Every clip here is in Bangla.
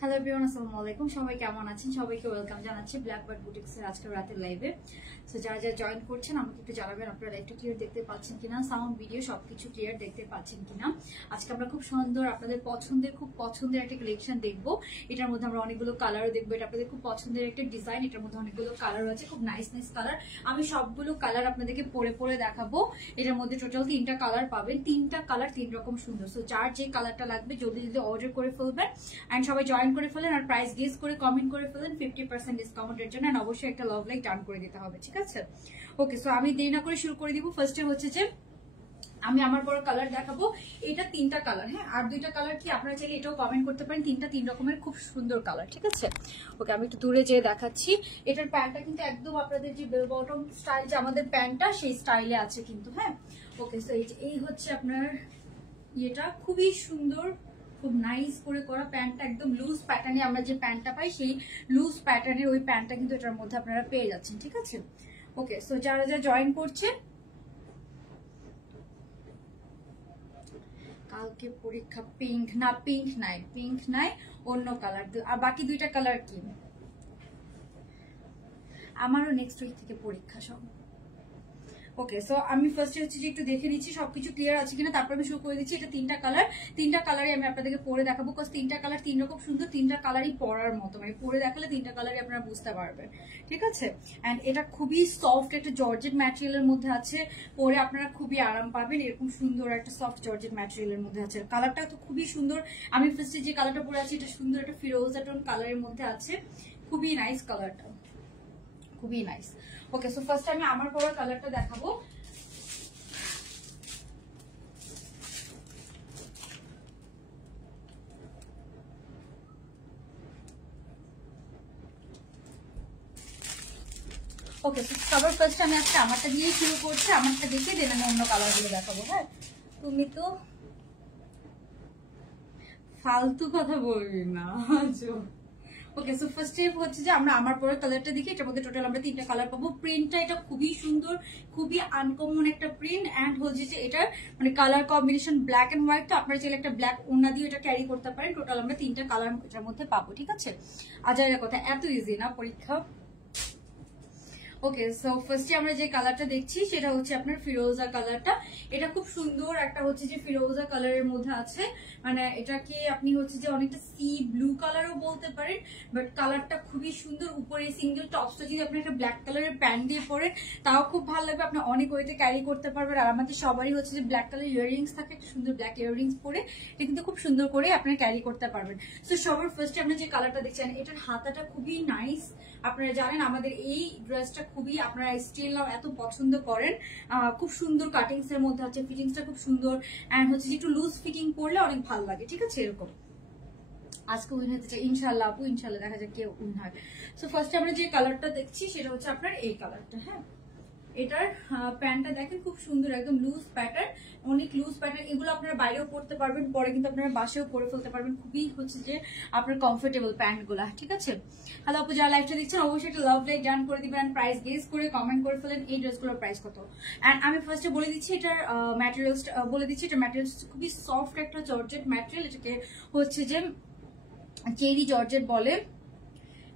হ্যালো এভরিওয়ান, আসসালামু আলাইকুম। সবাই কেমন আছেন? সবাইকে ওয়েলকাম জানাচ্ছি ব্ল্যাকবার্ড বুটিক্সের আজকের রাতের লাইভে। সো যারা যারা জয়েন করছেন আমাকে একটু জানাবেন আপনারা একটু ক্লিয়ার দেখতে পাচ্ছেন কিনা, সাউন্ড ভিডিও সবকিছু ক্লিয়ার দেখতে পাচ্ছেন কিনা। আজকে আমরা খুব সুন্দর আপনাদের খুব পছন্দের একটা কালেকশন দেখবো। এটার মধ্যে আমরা অনেকগুলো কালারও দেখবো। এটা আপনাদের খুব পছন্দের একটা ডিজাইন। এটার মধ্যে অনেকগুলো কালার আছে, খুব নাইস নাইস কালার। আমি সবগুলো কালার আপনাদেরকে পরে পরে দেখাবো। এটার মধ্যে টোটাল 3টা কালার পাবেন। 3টা কালার 3 রকম সুন্দর। সো যার যে কালারটা লাগবে জলদি জলদি অর্ডার করে ফেলবেন এন্ড সবাই জয়েন করে ফেলেন আর প্রাইস গেস করে কমেন্ট করে ফেলেন 50% ডিসকাউন্টের জন্য। এন্ড অবশ্যই একটা লাভ লাইক টার্ন করে দিতে হবে, ঠিক আছে? ওকে, সো আমি দেরি না করে শুরু করে দিব। ফার্স্টে হচ্ছে যে আমি আমার বড় কালার দেখাবো। এটা 3টা কালার, হ্যাঁ। আর 2টা কালার কি আপনারা চাইলে এটাও কমেন্ট করতে পারেন। 3টা 3 রকমের খুব সুন্দর কালার, ঠিক আছে? ওকে, আমি একটু দূরে যেয়ে দেখাচ্ছি। এটার প্যান্টটা কিন্তু একদম আপনাদের যে বেল বটম স্টাইল যে আমাদের প্যান্টটা সেই স্টাইলে আছে কিন্তু, হ্যাঁ। ওকে, সো এই হচ্ছে আপনার এটা খুবই সুন্দর, খুব নাইস করে করা প্যান্টটা। একদম লুজ প্যাটার্নে আমরা যে প্যান্টটা পাই সেই লুজ প্যাটার্নের ওই প্যান্টটা কিন্তু এটার মধ্যে আপনারা পেয়ে যাচ্ছেন, ঠিক আছে? ওকে, সো যারা যারা জয়েন করছেন, কালকে পরীক্ষা পিঙ্ক নাই অন্য কালার। আর বাকি 2টা কালার কি? আমারও নেক্সট উইক থেকে পরীক্ষা সব। ওকে, সো আমি ফার্স্টে হচ্ছে যে একটু দেখে নিচ্ছি সবকিছু ক্লিয়ার আছে কিনা, তারপর আমি শুরু করে দিচ্ছি। এটা 3টা কালার, 3টা কালারই আমি আপনাদেরকে পরে দেখাবো। বিকজ 3টা কালার 3 রকম সুন্দর, 3টা কালারই পরার মতো, মানে পরে দেখালে 3টা কালারই আপনারা বুঝতে পারবেন, ঠিক আছে? এন্ড এটা খুবই সফট একটা জর্জেট ম্যাটেরিয়ালের মধ্যে আছে, পরে আপনারা খুবই আরাম পাবেন। এরকম সুন্দর একটা সফট জর্জেট ম্যাটেরিয়ালের মধ্যে আছে। কালারটা তো খুবই সুন্দর। আমি ফার্স্টে যে কালারটা পরে আছি এটা সুন্দর একটা ফিরোজা টোন কালারের মধ্যে আছে, খুবই নাইস কালারটা, খুবই নাইস। ওকে, সো ফার্স্ট আমি আমার পরা কালারটা দেখাবো। ওকে, সবার ফার্স্ট আমি আজকে আমারটা দিয়েই শুরু করছি। আমারটা দেখে দেন আমি অন্য কালার গুলো দেখাবো, হ্যাঁ। তুমি তো ফালতু কথা বলবি না। ওকে, সো ফার্স্ট স্টেপ হচ্ছে যে আমরা আমার পরে কালারটা দেখি। এটার মধ্যে টোটাল আমরা 3টা কালার পাবো। প্রিন্টটা এটা খুবই সুন্দর, খুবই আনকমন একটা প্রিন্ট। এন্ড হচ্ছে যে এটার মানে colour combination black and white. তো আপনারা চাইলে একটা ব্ল্যাক ওড়না দিয়ে এটা ক্যারি করতে পারেন। টোটাল আমরা 3টা কালার এটার মধ্যে পাবো, ঠিক আছে? আজাইরা কথা, এত ইজি না পরীক্ষা। ওকে, সো ফার্স্টে আমরা যে কালারটা দেখছি সেটা হচ্ছে আপনার ফিরোজা কালারটা। এটা খুব সুন্দর একটা হচ্ছে যে ফিরোজা কালারের মধ্যে আছে, মানে এটাকে আপনি হচ্ছে যে অনেকটা সি ব্লু কালারও বলতে পারেন, বাট কালারটা খুবই সুন্দর। উপরে সিঙ্গেল টপসটা যদি আপনি একটা ব্ল্যাক কালারের প্যান্ট দিয়ে পরেন তাও খুব ভালো লাগবে, আপনি অনেক ওয়েতে ক্যারি করতে পারবেন। আর আমাদের সবারই হচ্ছে যে ব্ল্যাক কালার ইয়াররিংস থাকে, একটা সুন্দর ব্ল্যাক ইয়াররিংস পরে এটা কিন্তু খুব সুন্দর করে আপনি ক্যারি করতে পারবেন। সো সবার ফার্স্টে আপনি যে কালারটা দেখছেন এটার হাতাটা খুবই নাইস। আপনারা জানেন আমাদের এই ড্রেসটা খুবই আপনারা স্টিল নাও এত পছন্দ করেন। খুব সুন্দর কাটিংস এর মধ্যে আছে, ফিটিংসটা খুব সুন্দর। এন্ড হচ্ছে যে একটু লুজ ফিটিং পরলে অনেক ভালো লাগে, ঠিক আছে? এরকম আজকে উইন হতে চাই ইনশাল্লাহ আপু, ইনশাল্লাহ দেখা যাক কে উইন হয়। সো ফার্স্টে আমরা যে কালারটা দেখছি সেটা হচ্ছে আপনার এই কালারটা, হ্যাঁ। এটার প্যান্টটা দেখেন খুব সুন্দর, একদম লুজ প্যাটার্ন, অনেক লুজ প্যাটার্ন। এগুলো আপনারা বাইরেও পরতে পারবেন, পরে কিন্তু আপনারা বাসেও পরে ফেলতে পারবেন। খুবই হচ্ছে যে আপনার কমফোর্টেবল প্যান্ট গুলা, ঠিক আছে? হ্যালো আপু, যারা লাইভটা দেখছেন অবশ্যই একটা লাভ লাইক ডান করে দিবেন। প্রাইস গেস করে কমেন্ট করে ফেলেন এই ড্রেসগুলোর প্রাইস কত। এন্ড আমি ফার্স্টে বলে দিচ্ছি এটার ম্যাটেরিয়ালস বলে দিচ্ছি। এটা ম্যাটেরিয়ালস খুবই সফট একটা জর্জেট ম্যাটেরিয়াল। এটাকে হচ্ছে যে চেরি জর্জেট বলে।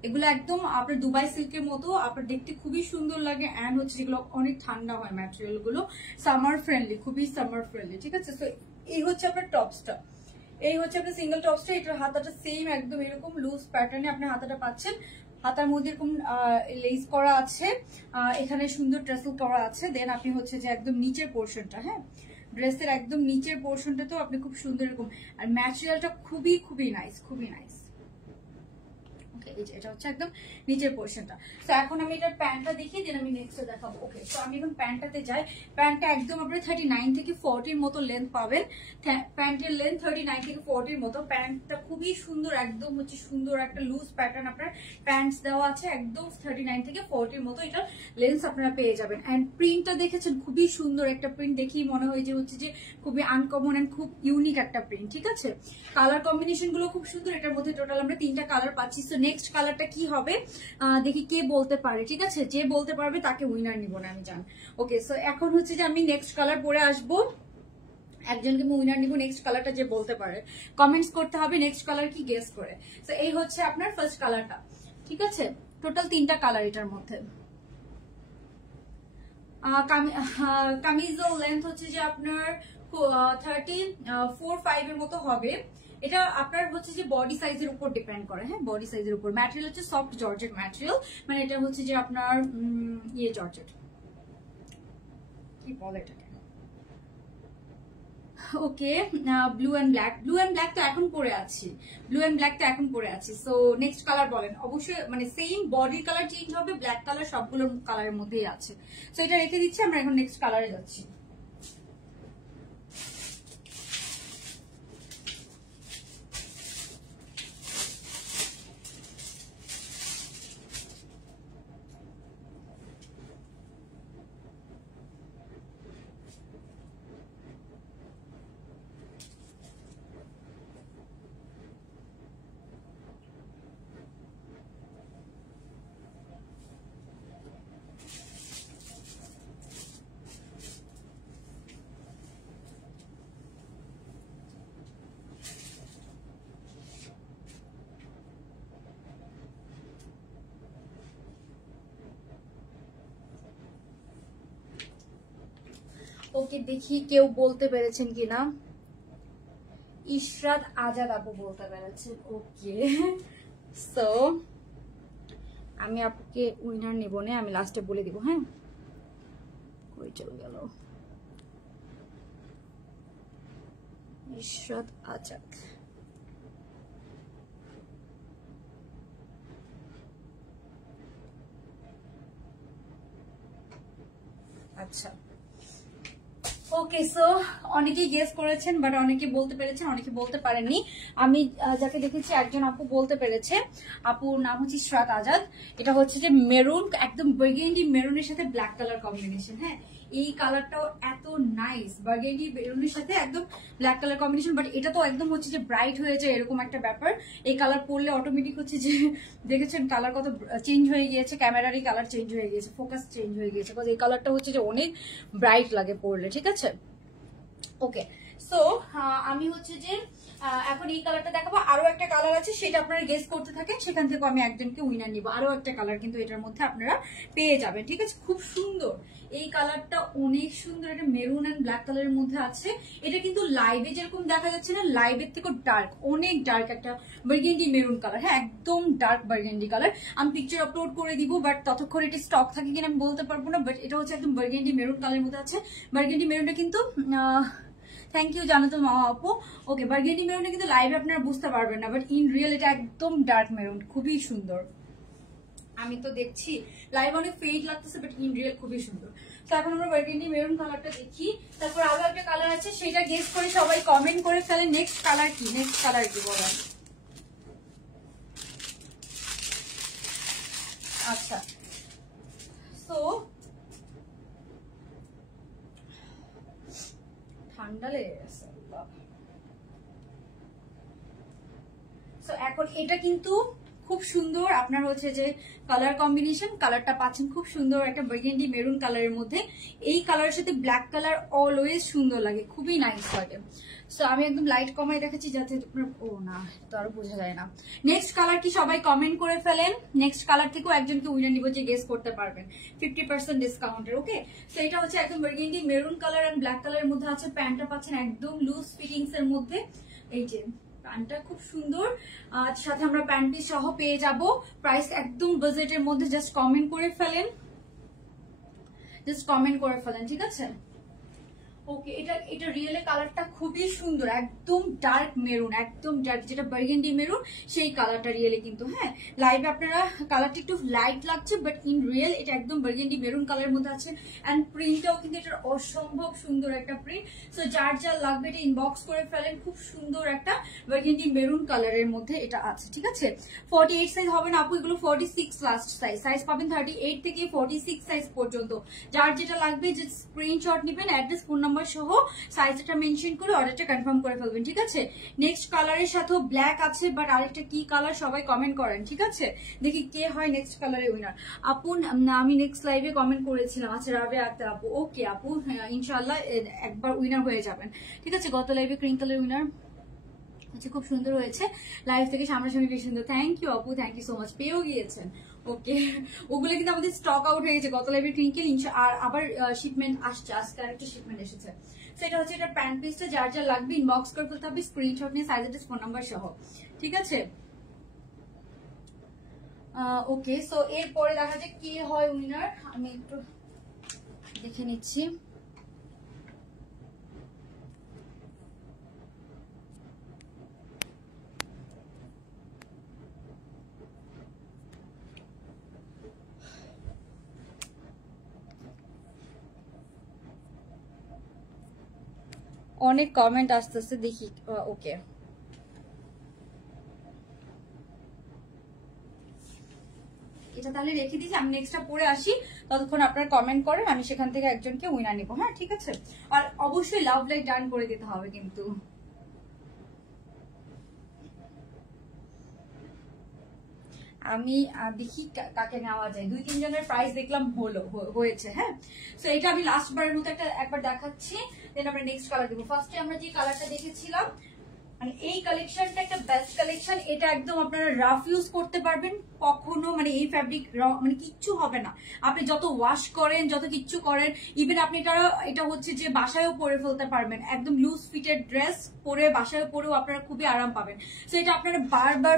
এগুলো একদম আপনার দুবাই সিল্কের মতো, আপনার দেখতে খুবই সুন্দর লাগে। এন্ড হচ্ছে যেগুলো অনেক ঠান্ডা হয় ম্যাটেরিয়াল গুলো, সামার ফ্রেন্ডলি, খুবই সামার ফ্রেন্ডলি, ঠিক আছে? তো এই হচ্ছে আপনার টপসটা, এই হচ্ছে আপনার সিঙ্গেল টপসটা। এটার হাতাটা সেম একদম এরকম লুজ প্যাটার্নে আপনি হাতাটা পাচ্ছেন। হাতার মধ্যে এরকম লেস করা আছে, এখানে সুন্দর ট্রেসেল করা আছে। দেন আপনি হচ্ছে যে একদম নিচের পোর্শনটা, হ্যাঁ, ড্রেসের একদম নিচের পোর্শনটা তো আপনি খুব সুন্দর এরকম। আর ম্যাটেরিয়ালটা খুবই খুবই নাইস, খুবই নাইস। এটা হচ্ছে একদম নিচের পোর্শনটা। তো এখন আমি এটার প্যান্টটা দেখিয়ে দেন আমি নেক্সট দেখাবো। ওকে, তো আমি এখন প্যান্টটাতে যাই। প্যান্টটা একদম আপনারা 39 থেকে 40 মতো লেন্থ পাবেন। প্যান্টের লেন্থ 39 থেকে 40 মতো। প্যান্টটা খুবই সুন্দর, একদম হচ্ছে সুন্দর একটা লুজ প্যাটার্ন আপনার প্যান্টস দেওয়া আছে। একদম 39 থেকে 40 মতো এটা লেন্থ আপনারা পেয়ে যাবেন। এন্ড প্রিন্টটা দেখেছেন খুবই সুন্দর একটা প্রিন্ট, দেখেই মনে হয় যে হচ্ছে যে খুবই আনকমন এন্ড খুব ইউনিক একটা প্রিন্ট, ঠিক আছে? কালার কম্বিনেশন গুলো খুব সুন্দর। এটার মধ্যে টোটাল আমরা 3টা কালার পাচ্ছি। সো নেক্সট কালারটা কি হবে দেখি কে বলতে পারে, ঠিক আছে? যে বলতে পারবে তাকে উইনার নিব না আমি জান। ওকে, সো এখন হচ্ছে যে আমি নেক্সট কালার পরে আসবো। একজনকে আমি উইনার নিব নেক্সট কালারটা যে বলতে পারে, কমেন্টস করতে হবে নেক্সট কালার কি গেস করে। তো এই হচ্ছে আপনার ফার্স্ট কালারটা, ঠিক আছে? টোটাল 3টা কালার এটার মধ্যে। কামিজের লেন্থ হচ্ছে যে আপনার 34-5 এর মতো হবে। এটা আপনার হচ্ছে যে বডি সাইজের উপর ডিপেন্ড করে, হ্যাঁ বডি সাইজের উপর। ম্যাটেরিয়াল হচ্ছে সফট জর্জেট ম্যাটেরিয়াল, মানে এটা হচ্ছে যে আপনার জর্জেট কি বলে এটাকে। Okay, blue and black, blue and black তো এখন পরে আছি, ব্লু এন্ড ব্ল্যাক তো এখন পরে আছি। সো নেক্সট কালার বলেন। অবশ্যই মানে সেম বডির কালার চেঞ্জ হবে, ব্ল্যাক কালার সবগুলো কালারের মধ্যেই আছে। সো এটা রেখে দিচ্ছি, আমরা এখন নেক্সট কালারে যাচ্ছি। ওকে, দেখি কেউ বলতে পেরেছেন কিনা। ইশরাত আজাদ আপু বলতে পেরেছেন। ওকে, সো আমি আপুকে উইনার নেব না, আমি লাস্টে বলে দিব। হ্যাঁ, কই চলে গেল ইশরাত আজাদ। আচ্ছা, ওকে, সো অনেকেই গেস করেছেন, বাট অনেকে বলতে পেরেছেন, অনেকে বলতে পারেননি। আমি যাকে দেখেছি একজন আপু বলতে পেরেছে, আপুর নাম হচ্ছে ইশরাত আজাদ। এটা হচ্ছে যে মেরুন, একদম বার্গেন্ডি মেরুনের সাথে ব্ল্যাক কালার কম্বিনেশন। হ্যাঁ, এই কালারটাও এত নাইস, বার্গেন্ডি মেরুনের সাথে একদম ব্ল্যাক কালার কম্বিনেশন। বাট এটা তো একদম হচ্ছে যে ব্রাইট হয়ে যায়, এরকম একটা ব্যাপার। এই কালার পরলে অটোমেটিক হচ্ছে যে দেখেছেন কালার কত চেঞ্জ হয়ে গিয়েছে, ক্যামেরারই কালার চেঞ্জ হয়ে গিয়েছে, ফোকাস চেঞ্জ হয়ে গিয়েছে। বিকজ এই কালারটা হচ্ছে যে অনেক ব্রাইট লাগে পরলে, ঠিক আছে? ওকে, সো আমি হচ্ছে যে এখন এই কালারটা দেখাবো। আরো একটা কালার আছে, সেটা আপনারা গেস করতে থাকেন, সেখান থেকে আমি একজনকে উইনার নিব। আরো একটা কালার কিন্তু এটার মধ্যে আপনারা পেয়ে যাবেন, ঠিক আছে? খুব সুন্দর এই কালারটা, অনেক সুন্দর। এটা মেরুন এন্ড ব্ল্যাক কালারের মধ্যে আছে। এটা কিন্তু লাইভে যেরকম দেখা যাচ্ছে না, লাইভের থেকে ডার্ক, অনেক ডার্ক একটা বার্গেন্ডি মেরুন কালার। হ্যাঁ, একদম ডার্ক বার্গেন্ডি কালার। আমি পিকচার আপলোড করে দিব, বাট ততক্ষণ এটা স্টক থাকে কিনা আমি বলতে পারবো না। বাট এটা হচ্ছে একদম বার্গেন্ডি মেরুন কালারের মধ্যে আছে। বার্গেন্ডি মেরুনটা কিন্তু থ্যাংক ইউ জানাতুল মামা আপু। ওকে, বার্গেন্ডি মেরুনটা কিন্তু লাইভে আপনারা বুঝতে পারবেন না, বাট ইন রিয়েল এটা একদম ডার্ক মেরুন, খুবই সুন্দর। আমি তো দেখছি লাইভ অনেক ফেড লাগতেছে, বাট ইন রিয়েল খুবই সুন্দর। তো এখন আমরা বার্গেন্ডি মেরুন কালারটা দেখি, তারপর আরো একটা কালার আছে, সেটা গেস করে সবাই কমেন্ট করে ফেলে নেক্সট কালার কি, নেক্সট কালার কি বলেন। আচ্ছা, সো ঠান্ডা লেগে গেছে। সো এখন এটা কিন্তু খুব সুন্দর, আপনার হচ্ছে যে কালার কম্বিনেশন, কালারটা পাচ্ছেন খুব সুন্দর একটা বার্গেন্ডি মেরুন কালারের মধ্যে। এই কালারের সাথে ব্ল্যাক কালার অলওয়েজ সুন্দর লাগে, খুবই নাইস লাগে। সো আমি একদম লাইট কমাই দেখাচ্ছি যাতে ও না, তো আরো বোঝা যায় না। নেক্সট কালার কি সবাই কমেন্ট করে ফেলেন। নেক্সট কালার থেকেও একজনকে উইনার নিব যে গেস করতে পারবেন 50% ডিসকাউন্টের। ওকে, তো এটা হচ্ছে একদম burgundy maroon colour and black কালারের মধ্যে আছে। প্যান্টটা পাচ্ছেন একদম লুজ ফিটিংস এর মধ্যে। এই যে প্যান্টটা খুব সুন্দর, সাথে আমরা প্যান্ট পিস সহ পেয়ে যাব। প্রাইস একদম বাজেটের মধ্যে। জাস্ট কমেন্ট করে ফেলেন, জাস্ট কমেন্ট করে ফেলেন, ঠিক আছে? ওকে, এটা রিয়েল কালারটা খুবই সুন্দর, একদম ডার্ক মেরুন, একদম ডার্ক, যেটা বার্গেন্ডি মেরুন সেই কালারটা রিয়েলে কিন্তু। হ্যাঁ, লাইভে আপনারা কালারটা একটু লাইট লাগছে, বাট ইন রিয়েল এটা একদম বার্গেন্ডি মেরুন কালারের মধ্যে আছে। এন্ড প্রিন্টটাও কিন্তু এটার অসম্ভব সুন্দর একটা প্রিন্ট। সো যার যার লাগবে এটা ইনবক্স করে ফেলেন। খুব সুন্দর একটা বার্গেন্ডি মেরুন কালারের মধ্যে এটা আছে, ঠিক আছে? 48 সাইজ হবে না আপু, এগুলো 46 লাস্ট সাইজ। সাইজ পাবেন 38 থেকে 46 সাইজ পর্যন্ত। যার যেটা লাগবে যে স্ক্রিনশট নেবেন, অ্যাড্রেস, ফোন নাম্বার নাম্বার সহ সাইজটা মেনশন করে অর্ডারটা কনফার্ম করে ফেলবেন, ঠিক আছে? নেক্সট কালারের সাথেও ব্ল্যাক আছে, বাট আরেকটা কি কালার সবাই কমেন্ট করেন, ঠিক আছে? দেখি কে হয় নেক্সট কালারের উইনার। আপু আমি নেক্সট লাইভে কমেন্ট করেছিলাম, আচ্ছা রাবেয়া আক্তার আপু, ওকে আপু ইনশাআল্লাহ একবার উইনার হয়ে যাবেন, ঠিক আছে? গত লাইভে ক্রিম কালার উইনার হচ্ছে, খুব সুন্দর হয়েছে, লাইভ থেকে সামনাসামনি বেশ সুন্দর। থ্যাংক ইউ আপু, থ্যাংক ইউ সো মাচ, পেয়েও গিয়েছেন। ওকে, ওগুলো কিন্তু আমাদের স্টক আউট হয়ে গেছে গত লাইভের ক্রিঙ্কেল, আর আবার শিপমেন্ট আসছে, আজকে আরেকটা শিপমেন্ট এসেছে। সেটা হচ্ছে এটা প্যান্ট পিসটা, যার যা লাগবে ইনবক্স করে ফেলতে হবে, স্ক্রিনশট নিয়ে সাইজ অ্যাড্রেস ফোন নাম্বার সহ, ঠিক আছে? ওকে, সো এরপরে দেখা যায় কে হয় উইনার, আমি একটু দেখে নিচ্ছি। অনেক কমেন্ট আসতেছে, দেখি। ওকে, এটা তাহলে রেখে দিয়েছি, আমি নেক্সটটা পরে আসি, ততক্ষণ আপনারা কমেন্ট করেন, আমি সেখান থেকে একজনকে উইনার নিব। হ্যাঁ, ঠিক আছে? আর অবশ্যই লাভ লাইক ডান করে দিতে হবে কিন্তু। আমি দেখি কাকে নেওয়া যায়, 2-3 জনের প্রাইস দেখলাম হয়েছে। হ্যাঁ, তো এটা আমি লাস্ট বারের মতো একবার দেখাচ্ছি, দেন আমরা নেক্সট কালার দেবো। ফার্স্টে আমরা যে কালারটা দেখেছিলাম, মানে এই কালেকশনটা একটা বেস্ট কালেকশন, এটা একদম আপনারা রাফ ইউজ করতে পারবেন, কখনো মানে এই ফ্যাব্রিক মানে কিচ্ছু হবে না, আপনি যত ওয়াশ করেন যত কিচ্ছু করেন, ইভেন আপনি এটা হচ্ছে যে বাসায়ও পরে ফেলতে পারবেন, একদম লুজ ফিটেড ড্রেস পরে বাসায় পরেও আপনারা খুবই আরাম পাবেন। তো এটা আপনারা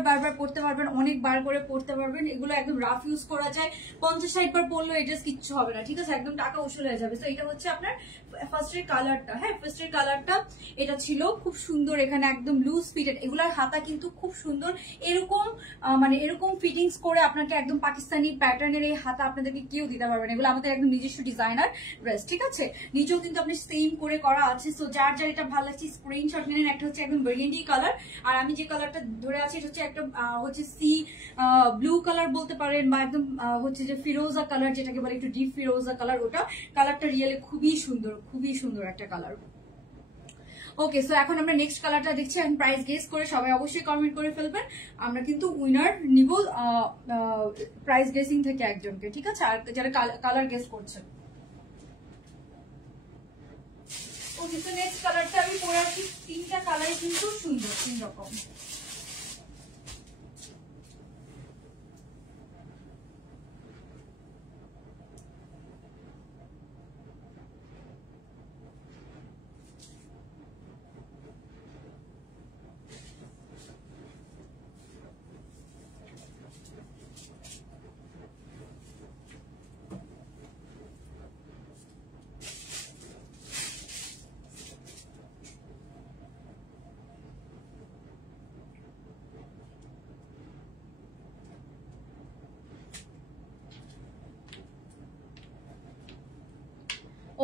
বারবার পরতে পারবেন, অনেকবার করে পরতে পারবেন, এগুলো একদম রাফ ইউজ করা যায়, 50-60 বার পরলেও এই ড্রেস কিচ্ছু হবে না, ঠিক আছে? একদম টাকা উসুল হয়ে যাবে। তো এটা হচ্ছে আপনার ফার্স্টের কালারটা। হ্যাঁ, ফার্স্টের কালারটা এটা ছিল খুব সুন্দর, এখানে একদম লুজ ফিটেড, এগুলার হাতা কিন্তু খুব সুন্দর, এরকম মানে এরকম ফিটিংস করে আপনাকে একদম পাকিস্তানি প্যাটার্নের এই হাতা আপনাদেরকে কেউ দিতে পারবেন, এগুলো আমাদের একদম নিজস্ব ডিজাইনার ড্রেস, ঠিক আছে? নিচেও কিন্তু আপনি সেম করে করা আছে। সো যার যার এটা ভালো লাগছে স্ক্রিনশট নিলেন। একটা হচ্ছে একদম বার্গেন্ডি কালার, আর আমি যে কালারটা ধরে আছি এটা হচ্ছে একটা হচ্ছে সি ব্লু কালার বলতে পারেন, বা একদম হচ্ছে যে ফিরোজা কালার, যেটাকে বলে একটু ডিপ ফিরোজা কালার, ওটা কালারটা রিয়েলি খুবই সুন্দর একটা কালার। ওকে, সো এখন আমরা নেক্সট কালারটা দেখছি, এখন প্রাইস গেস করে সবাই অবশ্যই কমেন্ট করে ফেলবেন, আমরা কিন্তু উইনার নিব প্রাইস গেসিং থেকে একজনকে, ঠিক আছে? আর যারা কালার গেস করছেন। ওকে, তো নেক্সট কালারটা আমি পরে আসি, 3টা কালারই কিন্তু সুন্দর, 3 রকম।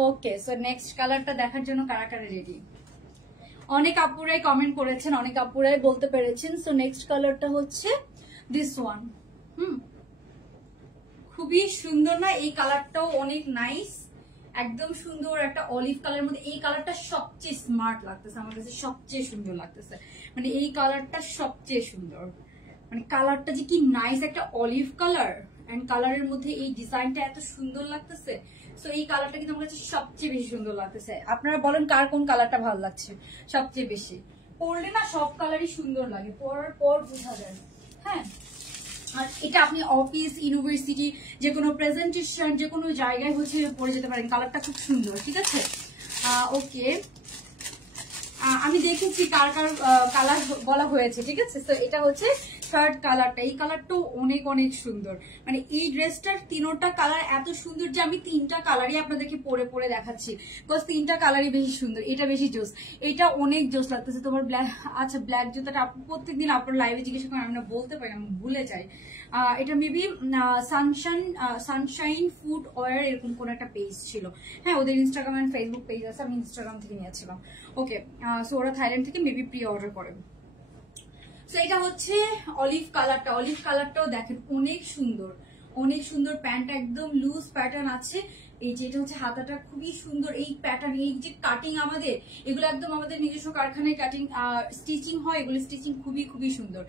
ওকে, সো নেক্সট কালারটা দেখার জন্য কারা কারা রেডি? অনেক আপুরাই কমেন্ট করেছেন, অনেক আপুরাই বলতে পেরেছেন। সো নেক্সট কালারটা হচ্ছে দিস ওয়ান। খুবই সুন্দর না? এই কালারটাও অনেক নাইস, একদম সুন্দর একটা অলিভ কালারের মধ্যে। এই কালারটা সবচেয়ে স্মার্ট লাগতেছে আমার কাছে, সবচেয়ে সুন্দর লাগতেছে, মানে এই কালারটা সবচেয়ে সুন্দর, মানে কালারটা যে কি নাইস, একটা অলিভ কালার এন্ড কালারের মধ্যে এই ডিজাইনটা এত সুন্দর লাগতেছে। সো এই কালারটা কিন্তু আমার কাছে সবচেয়ে বেশি সুন্দর লাগতেছে। আপনারা বলেন কার কোন কালারটা ভালো লাগছে সবচেয়ে বেশি? পরলে না সব কালারই সুন্দর লাগে, পরার পর বোঝা যায়। হ্যাঁ, আর এটা আপনি অফিস, ইউনিভার্সিটি, যে কোনো প্রেজেন্টেশন, যে কোনো জায়গায় হচ্ছে পরে যেতে পারেন, কালারটা খুব সুন্দর, ঠিক আছে? ওকে, আমি দেখেছি কার কার কালার বলা হয়েছে, ঠিক আছে? তো এটা হচ্ছে শার্ট কালারটা, এই কালারটাও অনেক সুন্দর, মানে এই ড্রেসটার 3টা কালার এত সুন্দর যে আমি 3টা কালারই আপনাদেরকে পরে দেখাচ্ছি, বিকজ 3টা কালারই বেশি সুন্দর। এটা বেশি জোস, এটা অনেক জোস লাগতেছে। তোমার ব্ল্যাক, আচ্ছা ব্ল্যাক জুতাটা আপনি প্রত্যেকদিন আপনার লাইভে জিজ্ঞাসা করেন, আমরা বলতে পারি, আমি ভুলে যাই। এটা মেবি সানশাইন ফুড ওয়ার এরকম কোন একটা পেজ ছিল। হ্যাঁ, ওদের ইনস্টাগ্রাম এন্ড ফেসবুক পেজ আছে, আমি ইনস্টাগ্রাম থেকে নিয়েছিলাম। ওকে, সো ওরা থাইল্যান্ড থেকে মেবি প্রি অর্ডার করে। সো এটা হচ্ছে অলিভ কালারটা, অলিভ কালারটাও দেখেন অনেক সুন্দর, অনেক সুন্দর। প্যান্টটা একদম লুজ প্যাটার্ন আছে। এই যে এটা হচ্ছে হাতাটা, খুবই সুন্দর এই প্যাটার্ন। এই যে কাটিং আমাদের এগুলো একদম আমাদের নিজস্ব কারখানায় কাটিং স্টিচিং হয়, এগুলো স্টিচিং খুবই খুবই সুন্দর।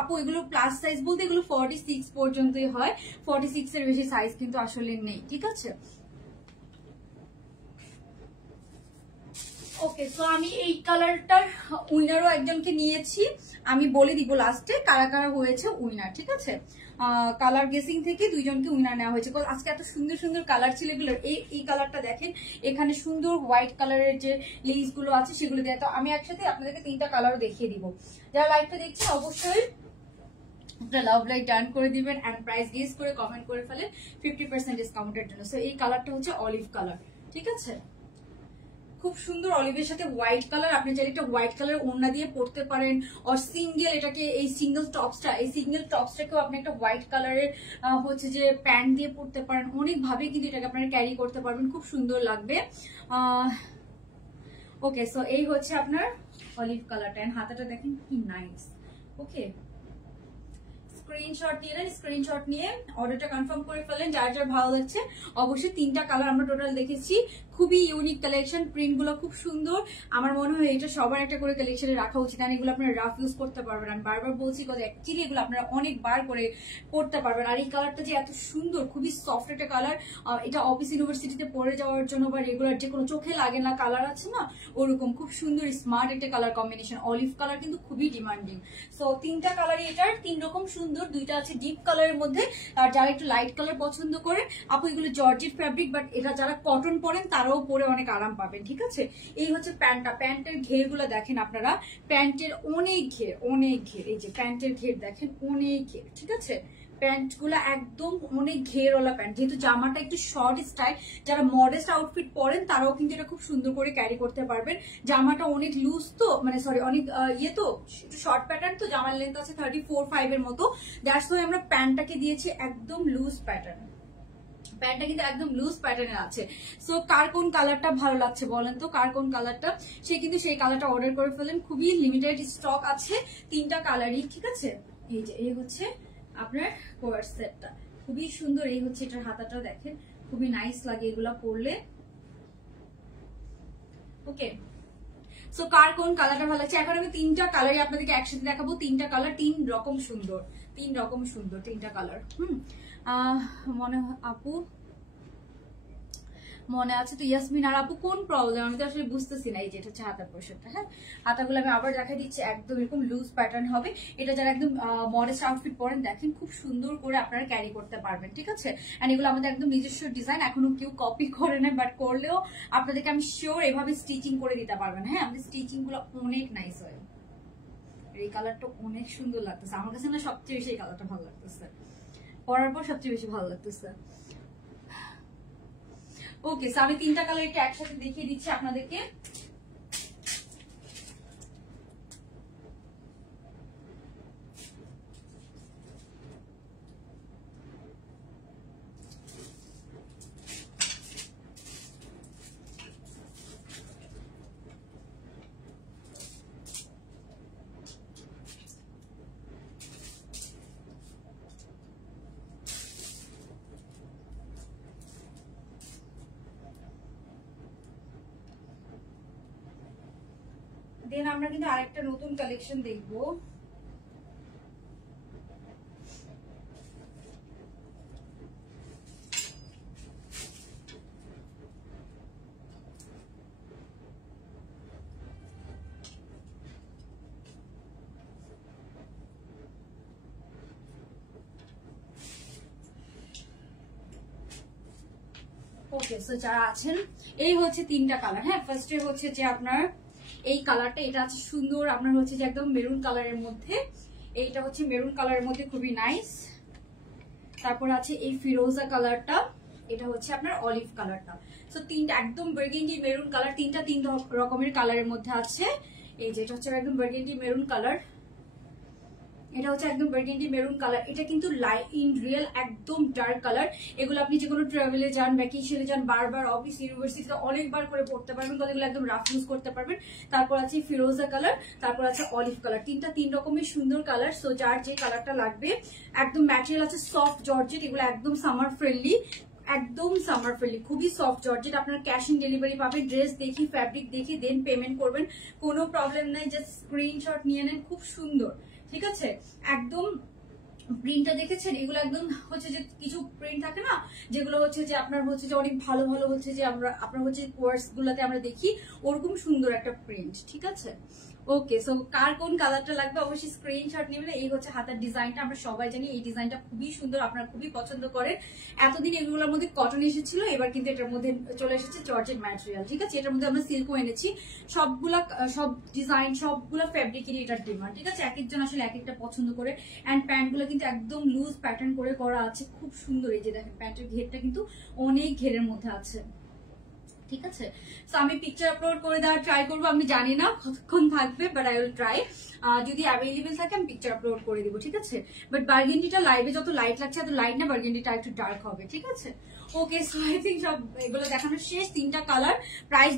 আপু এগুলো প্লাস সাইজ বলতে এগুলো 46 পর্যন্তই হয়, 46 এর বেশি সাইজ কিন্তু আসলে নেই, ঠিক আছে। ওকে, সো আমি এই কালারটার উইনারও একজনকে নিয়েছি, আমি বলে দিব লাস্টে কারা কারা হয়েছে উইনার, ঠিক আছে। কালার গেসিং থেকে দুইজনকে উইনার নেওয়া হয়েছে। আজকে এত সুন্দর সুন্দর কালার ছিল এগুলোর। এই কালারটা দেখেন, এখানে সুন্দর হোয়াইট কালারের যে লেস গুলো আছে সেগুলো দেওয়া। তো আমি একসাথে আপনাদেরকে 3টা কালারও দেখিয়ে দিব। যারা লাইভটা দেখছেন অবশ্যই লাভ লাইক ডান করে দিবেন এন্ড প্রাইস গেস করে কমেন্ট করে ফেলেন 50% ডিসকাউন্টের জন্য। সো এই কালারটা হচ্ছে অলিভ কালার, ঠিক আছে, খুব সুন্দর অলিভের সাথে হোয়াইট কালার। আপনি চাইলে একটা হোয়াইট কালার ওড়না দিয়ে পরতে পারেন, আর সিঙ্গেল এটাকে এই সিঙ্গেল টপসটাকেও আপনি একটা হোয়াইট কালারের হচ্ছে যে প্যান্ট দিয়ে পরতে পারেন। অনেকভাবে কিন্তু এটাকে আপনারা ক্যারি করতে পারবেন, খুব সুন্দর লাগবে। ওকে, সো এই হচ্ছে আপনার অলিভ কালারটা, হাতাটা দেখেন কি নাইস। ওকে, স্ক্রিনশট নিয়ে অর্ডারটা কনফার্ম করে ফেলেন। যার যার ভালো লাগছে অবশ্যই 3টা কালার আমরা টোটাল দেখেছি, খুবই ইউনিক কালেকশন, প্রিন্ট গুলো খুব সুন্দর। আমার মনে হয় এটা সবার একটা করে কালেকশনে রাখা উচিত, কারণ এগুলো আপনারা রাফ ইউজ করতে পারবেন। আমি বারবার বলছি অ্যাকচুয়ালি এগুলো আপনারা অনেকবার করে পড়তে পারবেন। আর এই কালারটা যে এত সুন্দর, খুবই সফট একটা কালার, এটা অফিস ইউনিভার্সিটিতে পরে যাওয়ার জন্য বা রেগুলার যে কোনো চোখে লাগে না কালার আছে না, ওরকম খুব সুন্দর স্মার্ট একটা কালার কম্বিনেশন। অলিভ কালার কিন্তু খুবই ডিমান্ডিং। সো 3টা কালারই এটার 3 রকম সুন্দর, 2টা আছে ডিপ কালারের মধ্যে। আর যারা একটু লাইট কালার পছন্দ করে আপু এগুলো জর্জেট ফ্যাব্রিক, বাট এটা যারা কটন পরেন তারাও পরে অনেক আরাম পাবেন, ঠিক আছে। এই হচ্ছে প্যান্টটা, প্যান্টের ঘের গুলো দেখেন আপনারা, প্যান্টের অনেক ঘের, এই যে প্যান্টের ঘের দেখেন অনেক ঘের, ঠিক আছে। প্যান্ট গুলা একদম অনেক ঘেরওয়ালা প্যান্ট, যেহেতু জামাটা একটু শর্ট স্টাইল, যারা মডেস্ট আউটফিট পরেন তারাও কিন্তু এটা খুব সুন্দর করে ক্যারি করতে পারবেন। জামাটা অনেক লুজ তো, মানে সরি অনেক তো একটু শর্ট প্যাটার্ন, তো জামার লেন্থ আছে 34-5 এর মতো। দ্যাটস ওয়াই আমরা প্যান্টটাকে দিয়েছি একদম লুজ প্যাটার্ন। প্যান্টটা কিন্তু একদম লুজ প্যাটার্নের আছে। সো কার কোন কালারটা ভালো লাগছে বলেন তো, কার কোন কালারটা, সে কিন্তু সেই কালারটা অর্ডার করে ফেলেন। খুবই লিমিটেড স্টক আছে 3টা কালারই, ঠিক আছে। এই যে এই হচ্ছে আপনার কোয়ার সেটটা, খুবই সুন্দর। এই হচ্ছে এটার হাতাটাও দেখেন, খুবই নাইস লাগে এগুলা পরলে। ওকে, সো কার কোন কালারটা ভালো লাগছে। এখন আমি 3টা কালারই আপনাদেরকে একসাথে দেখাবো। 3টা কালার 3 রকম সুন্দর, 3টা কালার। মনে আপু মনে আছে তো ইয়াসমিন। আর আপু কোন প্রবলেম আমি তো আসলে বুঝতেছি না। এই যে এটা হচ্ছে হাতার পোর্শনটা, হ্যাঁ, হাতাগুলো আমি আবার দেখা দিচ্ছি, একদম এরকম লুজ প্যাটার্ন হবে। এটা যারা একদম মডেস্ট আউটফিট পরেন দেখেন খুব সুন্দর করে আপনারা ক্যারি করতে পারবেন, ঠিক আছে। এন্ড এগুলো আমাদের একদম নিজস্ব ডিজাইন, এখনো কেউ কপি করে না, বাট করলেও আপনাদেরকে আমি শিওর এভাবে স্টিচিং করে দিতে পারবেন। হ্যাঁ, আমাদের স্টিচিং গুলো অনেক নাইস হয়। এই কালারটা অনেক সুন্দর লাগতেছে আমার কাছে, না সবচেয়ে বেশি এই কালারটা ভালো লাগতেছে, পরার পর সবচেয়ে বেশি ভালো লাগতেছে। ওকে, সো আমি 3টা কালার একটু একসাথে দেখিয়ে দিচ্ছি আপনাদেরকে। দেন আমরা কিন্তু আরেকটা নতুন কালেকশন দেখবো। ওকে, সো যারা আছেন এই হচ্ছে 3টা কালার। হ্যাঁ, ফার্স্টে হচ্ছে যে আপনার এই কালারটা, এটা আছে সুন্দর আপনার হচ্ছে যে একদম মেরুন কালারের মধ্যে, এইটা হচ্ছে মেরুন কালারের মধ্যে খুবই নাইস। তারপর আছে এই ফিরোজা কালারটা, এটা হচ্ছে আপনার অলিভ কালারটা। সো 3টা একদম বার্গেন্ডি মেরুন কালার, 3টা 3 রকমের কালারের মধ্যে আছে। এই যে এটা হচ্ছে একদম বার্গেন্ডি মেরুন কালার, এটা হচ্ছে একদম বার্গেন্ডি মেরুন কালার। এটা কিন্তু ইন রিয়েল একদম ডার্ক কালার। এগুলো আপনি যে কোনো ট্রাভেলে যান, ভ্যাকেশনে যান, বারবার অফিস ইউনিভার্সিটিতে অনেকবার করে পড়তে পারবেন, তাহলে এগুলো একদম রাফ ইউজ করতে পারবেন। তারপর আছে ফিরোজা কালার, তারপর আছে অলিভ কালার, তিন রকমের সুন্দর কালার। সো যার যে কালারটা লাগবে, একদম ম্যাটেরিয়াল আছে সফট জর্জেট, এগুলো একদম সামার ফ্রেন্ডলি, একদম সামার ফ্রেন্ডলি, খুবই সফট জর্জেট। আপনার ক্যাশ অন ডেলিভারি পাবেন, ড্রেস দেখি ফ্যাব্রিক দেখি দেন পেমেন্ট করবেন, কোনো প্রবলেম নাই। জাস্ট স্ক্রিনশট নিয়ে নেন, খুব সুন্দর, ঠিক আছে। একদম প্রিন্টটা দেখেছেন, এগুলো একদম হচ্ছে যে কিছু প্রিন্ট থাকে না যেগুলো হচ্ছে যে আপনার হচ্ছে যে অনেক ভালো ভালো হচ্ছে যে আপনার হচ্ছে কোর্স গুলাতে আমরা দেখি, ওরকম সুন্দর একটা প্রিন্ট, ঠিক আছে। ওকে, সো কার কোন কালারটা লাগবে অবশ্যই স্ক্রিনশট নেবেন। এই হচ্ছে হাতার ডিজাইনটা, আমরা সবাই জানি এই ডিজাইনটা খুবই সুন্দর, আপনারা খুবই পছন্দ করেন। এতদিন এগুলোর মধ্যে কটন এসেছিল, এবার কিন্তু এটার মধ্যে চলে এসেছে জর্জেট ম্যাটেরিয়াল, ঠিক আছে। এটার মধ্যে আমরা সিল্কও এনেছি। সব ডিজাইন সবগুলা ফ্যাব্রিকেরই এটার ডিমান্ড, ঠিক আছে। এক একজন আসলে এক একটা পছন্দ করে। অ্যান্ড প্যান্টগুলো কিন্তু একদম লুজ প্যাটার্ন করে করা আছে, খুব সুন্দর। এই যে দেখেন প্যান্টের ঘেরটা কিন্তু অনেক ঘেরের মধ্যে আছে, ঠিক আছে। সো আমি পিকচার আপলোড করে দেওয়ার ট্রাই করবো, আমি জানি না কতক্ষণ থাকবে, বাট আই উইল ট্রাই। যদি অ্যাভেলেবেল থাকে আমি পিকচার আপলোড করে দিব, ঠিক আছে। বাট বার্গেন্ডিটা লাইভে যত লাইট লাগছে এত লাইট না, বার্গেন্ডিটা একটু ডার্ক হবে, ঠিক আছে। ওকে, সো আই থিঙ্ক সব এগুলো দেখানোর শেষ। 3টা কালার, প্রাইস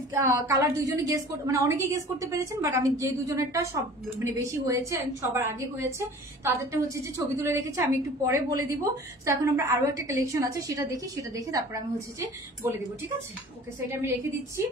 কালার দুইজনে গেস করতে, মানে অনেকেই গেস করতে পেরেছেন, বাট আমি যে দুজনেরটা সব মানে বেশি হয়েছে, সবার আগে হয়েছে, তাদেরটা হচ্ছে যে ছবি তুলে রেখেছি, আমি একটু পরে বলে দিব। তো এখন আমরা আরো একটা কালেকশন আছে, সেটা দেখে তারপর আমি হচ্ছে যে বলে দিব, ঠিক আছে। ওকে, সো এটা আমি রেখে দিচ্ছি।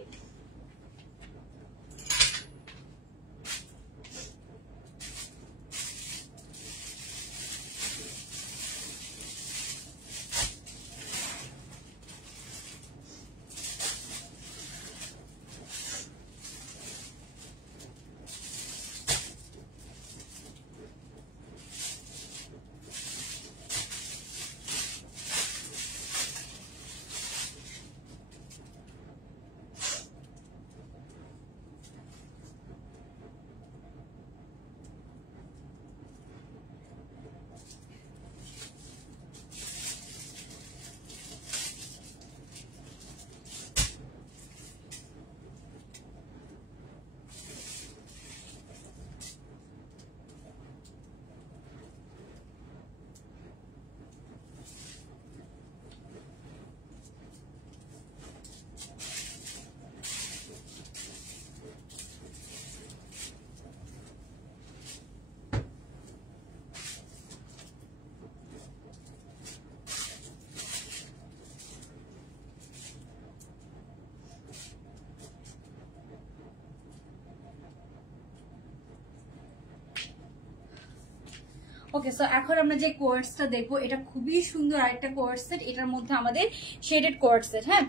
ওকে, সো এখন আমরা যে কোয়ার্টসটা দেখবো, এটা খুবই সুন্দর আরেকটা কোয়ার্টস সেট। এটার মধ্যে আমাদের শেডেড কোয়ার্টস সেট, হ্যাঁ।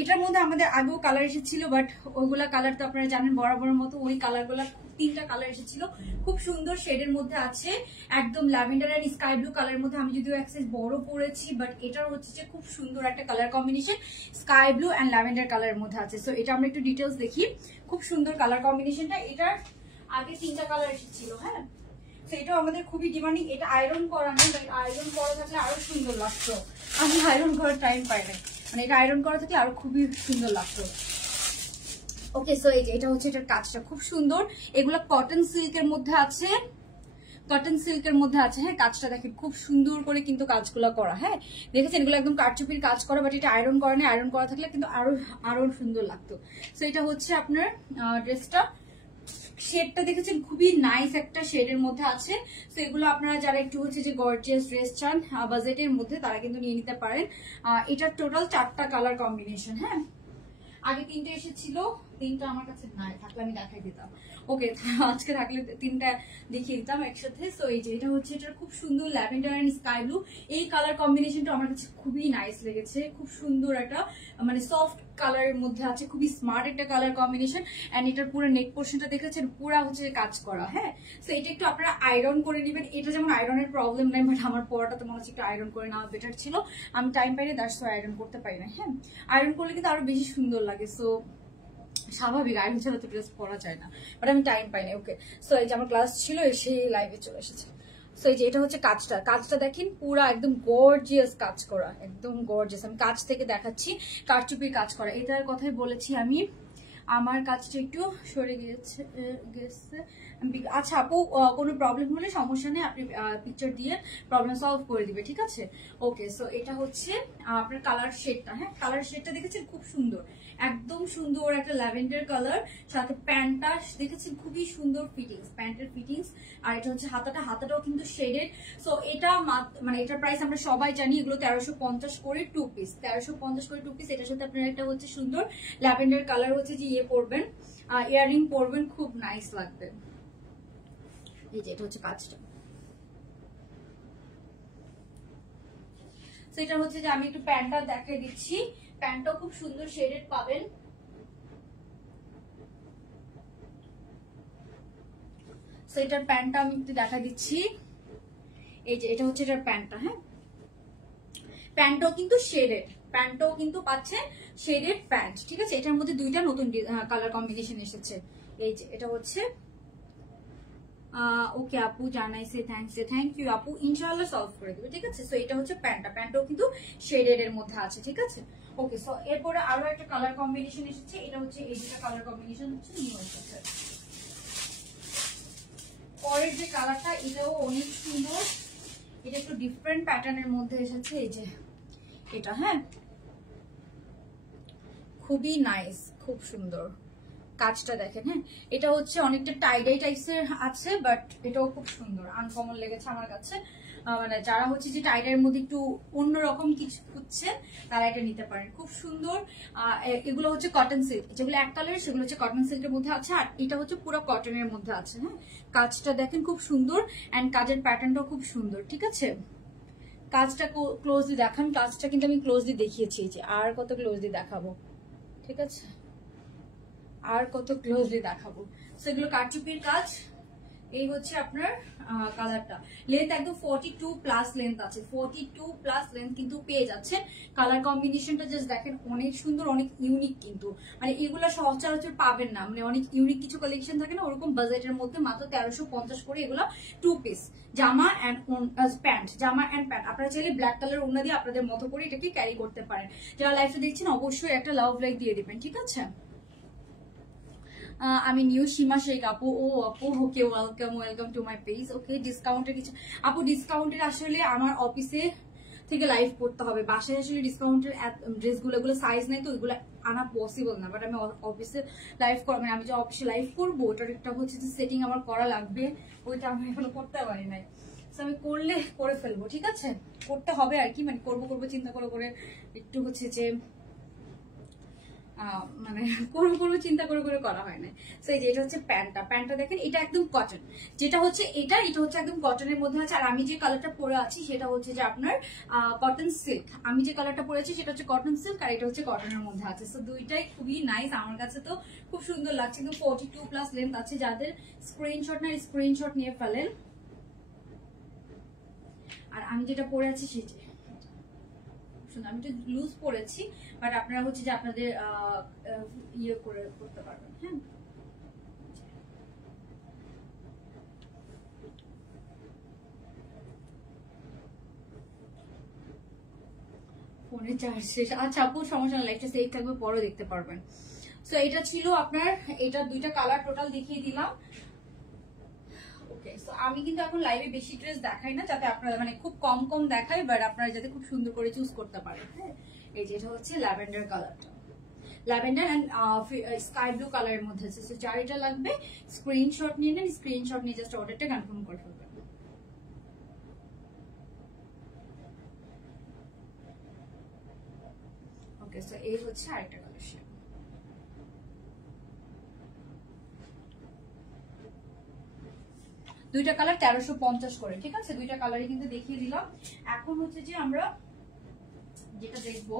এটার মধ্যে আমাদের আগেও কালার এসেছিল, বাট ওইগুলা কালার তো আপনারা জানেন বরাবরের মতো, ওই কালারগুলা 3টা কালার এসেছিল, খুব সুন্দর শেডের মধ্যে আছে, একদম ল্যাভেন্ডার এন্ড স্কাই ব্লু কালারের মধ্যে। আমি যদিও এক্সেস বড় পরেছি, বাট এটার হচ্ছে যে খুব সুন্দর একটা colour combination, sky blue and lavender কালারের মধ্যে আছে। সো এটা আমরা একটু ডিটেলস দেখি, খুব সুন্দর কালার কম্বিনেশনটা। এটার আগে 3টা কালার এসেছিল, হ্যাঁ। এটাও আমাদের খুবই ডিমান্ডিং। এটা আয়রন করা নেই, আয়রন করা থাকলে আরো সুন্দর লাগতো, আমি আয়রন করার টাইম পাই না, মানে এটা আয়রন করা থাকলে আরো খুবই সুন্দর লাগতো। ওকে, সো এই যে এটা হচ্ছে এটার কাজটা খুব সুন্দর। এগুলো কটন সিল্কের মধ্যে আছে, হ্যাঁ। কাজটা দেখেন খুব সুন্দর করে কিন্তু কাজগুলো করা, হ্যাঁ। দেখেছেন এগুলো একদম কারচুপির কাজ করা, বাট এটা আয়রন করা নেই, আয়রন করা থাকলে কিন্তু আরো সুন্দর লাগতো। সো এটা হচ্ছে আপনার ড্রেসটা। শেডটা দেখেছেন খুবই নাইস একটা শেডের মধ্যে আছে। তো এগুলো আপনারা যারা একটু হচ্ছে যে গর্জিয়াস ড্রেস চান বাজেটের মধ্যে, তারা কিন্তু নিয়ে নিতে পারেন। এটার টোটাল 4টা কালার কম্বিনেশন, হ্যাঁ। আগে 3টে এসেছিল, 3টা আমার কাছে নাই, থাকলে আমি দেখাই দিতাম। ওকে, আজকে থাকলে 3টা দেখিয়ে দিতাম একসাথে। সো এই যে এটা হচ্ছে, এটার খুব সুন্দর ল্যাভেন্ডার এন্ড স্কাই ব্লু, এই কালার কম্বিনেশনটা আমার কাছে খুবই নাইস লেগেছে। খুব সুন্দর একটা মানে সফট কালারের মধ্যে আছে, খুবই স্মার্ট একটা কালার কম্বিনেশন। এন্ড এটার পুরো নেক পোর্শনটা দেখেছেন পুরো হচ্ছে কাজ করা, হ্যাঁ। সো এটা একটু আপনারা আয়রন করে নেবেন। এটা যেমন আয়রনের প্রবলেম নাই, বাট আমার পরাটা তো মনে হচ্ছে একটু আয়রন করে নেওয়া বেটার ছিল। আমি টাইম পাই না, দ্যাটস ওয়াই আয়রন করতে পারি না, হ্যাঁ। আয়রন করলে কিন্তু আরো বেশি সুন্দর লাগে। সো স্বাভাবিক, আয়রন ছাড়া তো ড্রেস পরা যায় না, বাট আমি টাইম পাই না। ওকে, সো এই যে আমার ক্লাস ছিল, সেই লাইভে চলে এসেছে। সো এই যে এটা হচ্ছে কাজটা দেখেন পুরা একদম গর্জিয়াস কাজ করা, একদম গর্জিয়াস। আমি কাজ থেকে দেখাচ্ছি, কারচুপির কাজ করা। এটার কথাই বলেছি আমি, আমার কাজটা একটু সরে গেছে। আচ্ছা আপু, কোনো প্রবলেম হলে সমস্যা নেই, আপনি পিকচার দিয়ে প্রবলেম সলভ করে দিবে, ঠিক আছে? ওকে, সো এটা হচ্ছে আপনার কালার শেডটা। হ্যাঁ, কালার শেডটা দেখেছেন খুব সুন্দর, একদম সুন্দর একটা ল্যাভেন্ডার কালার। সাথে প্যান্টটা দেখেছেন খুবই সুন্দর ফিটিংস, প্যান্টের ফিটিংস। আর এটা হচ্ছে হাতাটাও কিন্তু শেডেড। সো এটা মানে এটার প্রাইস আমরা সবাই জানি, এগুলো 1350 করে 2 পিস, 1350 করে 2 পিস। এটার সাথে আপনার একটা হচ্ছে সুন্দর ল্যাভেন্ডার কালার হচ্ছে যে ইয়ে পরবেন, ইয়াররিং পরবেন, খুব নাইস লাগবে। এই যে এটা হচ্ছে কাজটা। সেটা হচ্ছে যে আমি একটু প্যান্টটা দেখিয়ে দিচ্ছি, প্যান্টটাও খুব সুন্দর শেডেড পাবেন। সেটার প্যান্টটা আমি একটু দেখা দিচ্ছি, এই যে এটা হচ্ছে এটার প্যান্টটা। হ্যাঁ, প্যান্টটাও কিন্তু শেডেড, প্যান্টটাও কিন্তু পাচ্ছে শেডেড প্যান্ট, ঠিক আছে? এটার মধ্যে দুইটা নতুন কালার কম্বিনেশন এসেছে। এই যে এটা হচ্ছে ওকে আপু জানাইছে, থ্যাংক ইউ আপু, ইনশাআল্লাহ সলভ করে দেবে, ঠিক আছে? সো এটা হচ্ছে প্যান্টটা, প্যান্টটাও কিন্তু শেডেড এর মধ্যে আছে, ঠিক আছে? ওকে, সো এরপরে আরো একটা কালার কম্বিনেশন এসেছে, এটা হচ্ছে এই দুটো কালার কম্বিনেশন হচ্ছে নিউ এসেছে। পরের যে কালারটা এটাও অনেক সুন্দর, এটা একটু ডিফারেন্ট প্যাটার্নের মধ্যে এসেছে। এই যে এটা, হ্যাঁ খুবই নাইস, খুব সুন্দর কাজটা দেখেন। হ্যাঁ, এটা হচ্ছে অনেকটা টাইডাই টাইপসের আছে, বাট এটাও খুব সুন্দর, আনকমন লেগেছে আমার কাছে। মানে যারা হচ্ছে যে টাইডার মধ্যে একটু অন্যরকম কিছু খুঁজছেন তারা এটা নিতে পারেন, খুব সুন্দর। এগুলো হচ্ছে কটন সিল্ক, যেগুলো এক কালারের সেগুলো হচ্ছে কটন সিল্কের মধ্যে আছে, আর এটা হচ্ছে পুরো কটনের মধ্যে আছে। হ্যাঁ, কাজটা দেখেন খুব সুন্দর, অ্যান্ড কাজের প্যাটার্নটাও খুব সুন্দর, ঠিক আছে? কাজটা ক্লোজলি দেখান, কাজটা কিন্তু আমি ক্লোজলি দেখিয়েছি, যে আর কত ক্লোজলি দেখাবো, ঠিক আছে? আর কত ক্লোজলি দেখাবো। সেগুলো কারচুপির কাজ। এই হচ্ছে আপনার কালারটা, লেন্থ একদম 42 প্লাস লেন্থ আছে, 42 প্লাস লেন্থ কিন্তু পেয়ে যাচ্ছে। কালার কম্বিনেশনটা জাস্ট দেখেন, অনেক সুন্দর, অনেক ইউনিক, কিন্তু মানে এগুলো সচরাচর পাবেন না, মানে অনেক ইউনিক কিছু কালেকশন থাকে না, ওরকম বাজেটের মধ্যে মাত্র 1350 করে এগুলো 2 পিস জামা অ্যান্ড প্যান্ট, জামা অ্যান্ড প্যান্ট। আপনারা চাইলে ব্ল্যাক কালার ওড়না দিয়ে আপনাদের মতো করে এটাকে ক্যারি করতে পারেন। যারা লাইফে দেখছেন অবশ্যই একটা লাভ লাইক দিয়ে দিবেন, ঠিক আছে? আমি নিউ সীমা শেখ আপু, ও আপু ওকে, ওয়েলকাম টু মাই পেজ। ওকে, ডিসকাউন্টের কিছু আপু, ডিসকাউন্টের আসলে আমার অফিসে থেকে লাইভ করতে হবে, বাসায় আসলে ডিসকাউন্টের ড্রেসগুলো এগুলো সাইজ নেই, তো ওইগুলো আনা পসিবল না। বাট আমি অফিসে লাইভ করবো, মানে আমি যে অফিসে লাইভ করবো ওটার একটা হচ্ছে যে সেটিং আমার করা লাগবে, ওইটা আমি এখনো করতে পারি নাই। আমি করলে করে ফেলবো, ঠিক আছে? করতে হবে আর কি, মানে করবো চিন্তা করে একটু হচ্ছে যে মানে কোনো চিন্তা করে করা হয় না। সো এই যে এটা হচ্ছে প্যান্টটা দেখেন, এটা একদম কটন, যেটা হচ্ছে এটা হচ্ছে একদম কটনের মধ্যে আছে। আর আমি যে কালারটা পরে আছি সেটা হচ্ছে যে আপনার কটন সিল্ক, আমি যে কালারটা পরে আছি সেটা হচ্ছে কটন সিল্ক, আর এটা হচ্ছে কটনের মধ্যে আছে। সো দুইটাই খুবই নাইস, আমার কাছে তো খুব সুন্দর লাগছে। কিন্তু 42 প্লাস লেন্থ আছে, যাদের স্ক্রিনশট না স্ক্রিনশট নিয়ে ফেলেন। আর আমি যেটা পরে আছি সেটা আমি একটু লুজ পরেছি, বাট আপনারা হচ্ছে যে আপনাদের ইয়ে করে করতে পারবেন। হ্যাঁ, ফোনে চার্জ শেষ। আচ্ছা আপু সমস্যা না, লাইটটা সেভ থাকবে, পরে দেখতে পারবেন। সো এটা ছিল আপনার, এটা দুইটা কালার টোটাল দেখিয়ে দিলাম। ওকে, সো আমি কিন্তু এখন লাইভে বেশি ড্রেস দেখাই না, যাতে আপনারা মানে খুব কম দেখাই, বাট আপনারা যাতে খুব সুন্দর করে চুজ করতে পারেন। হ্যাঁ, এই যে এটা হচ্ছে ল্যাভেন্ডার কালারটা, ল্যাভেন্ডার অ্যান্ড স্কাই ব্লু কালারের মধ্যে আছে। সো যার এটা লাগবে স্ক্রিনশট নিয়ে নেন, স্ক্রিনশট নিয়ে জাস্ট অর্ডারটা কনফার্ম করে ফেলবেন। ওকে, সো এই হচ্ছে আরেকটা কালেকশন। দুইটা কালার 1350 করে, ঠিক আছে? দুইটা কালারই কিন্তু দেখিয়ে দিলাম। এখন হচ্ছে যে আমরা যেটা দেখবো,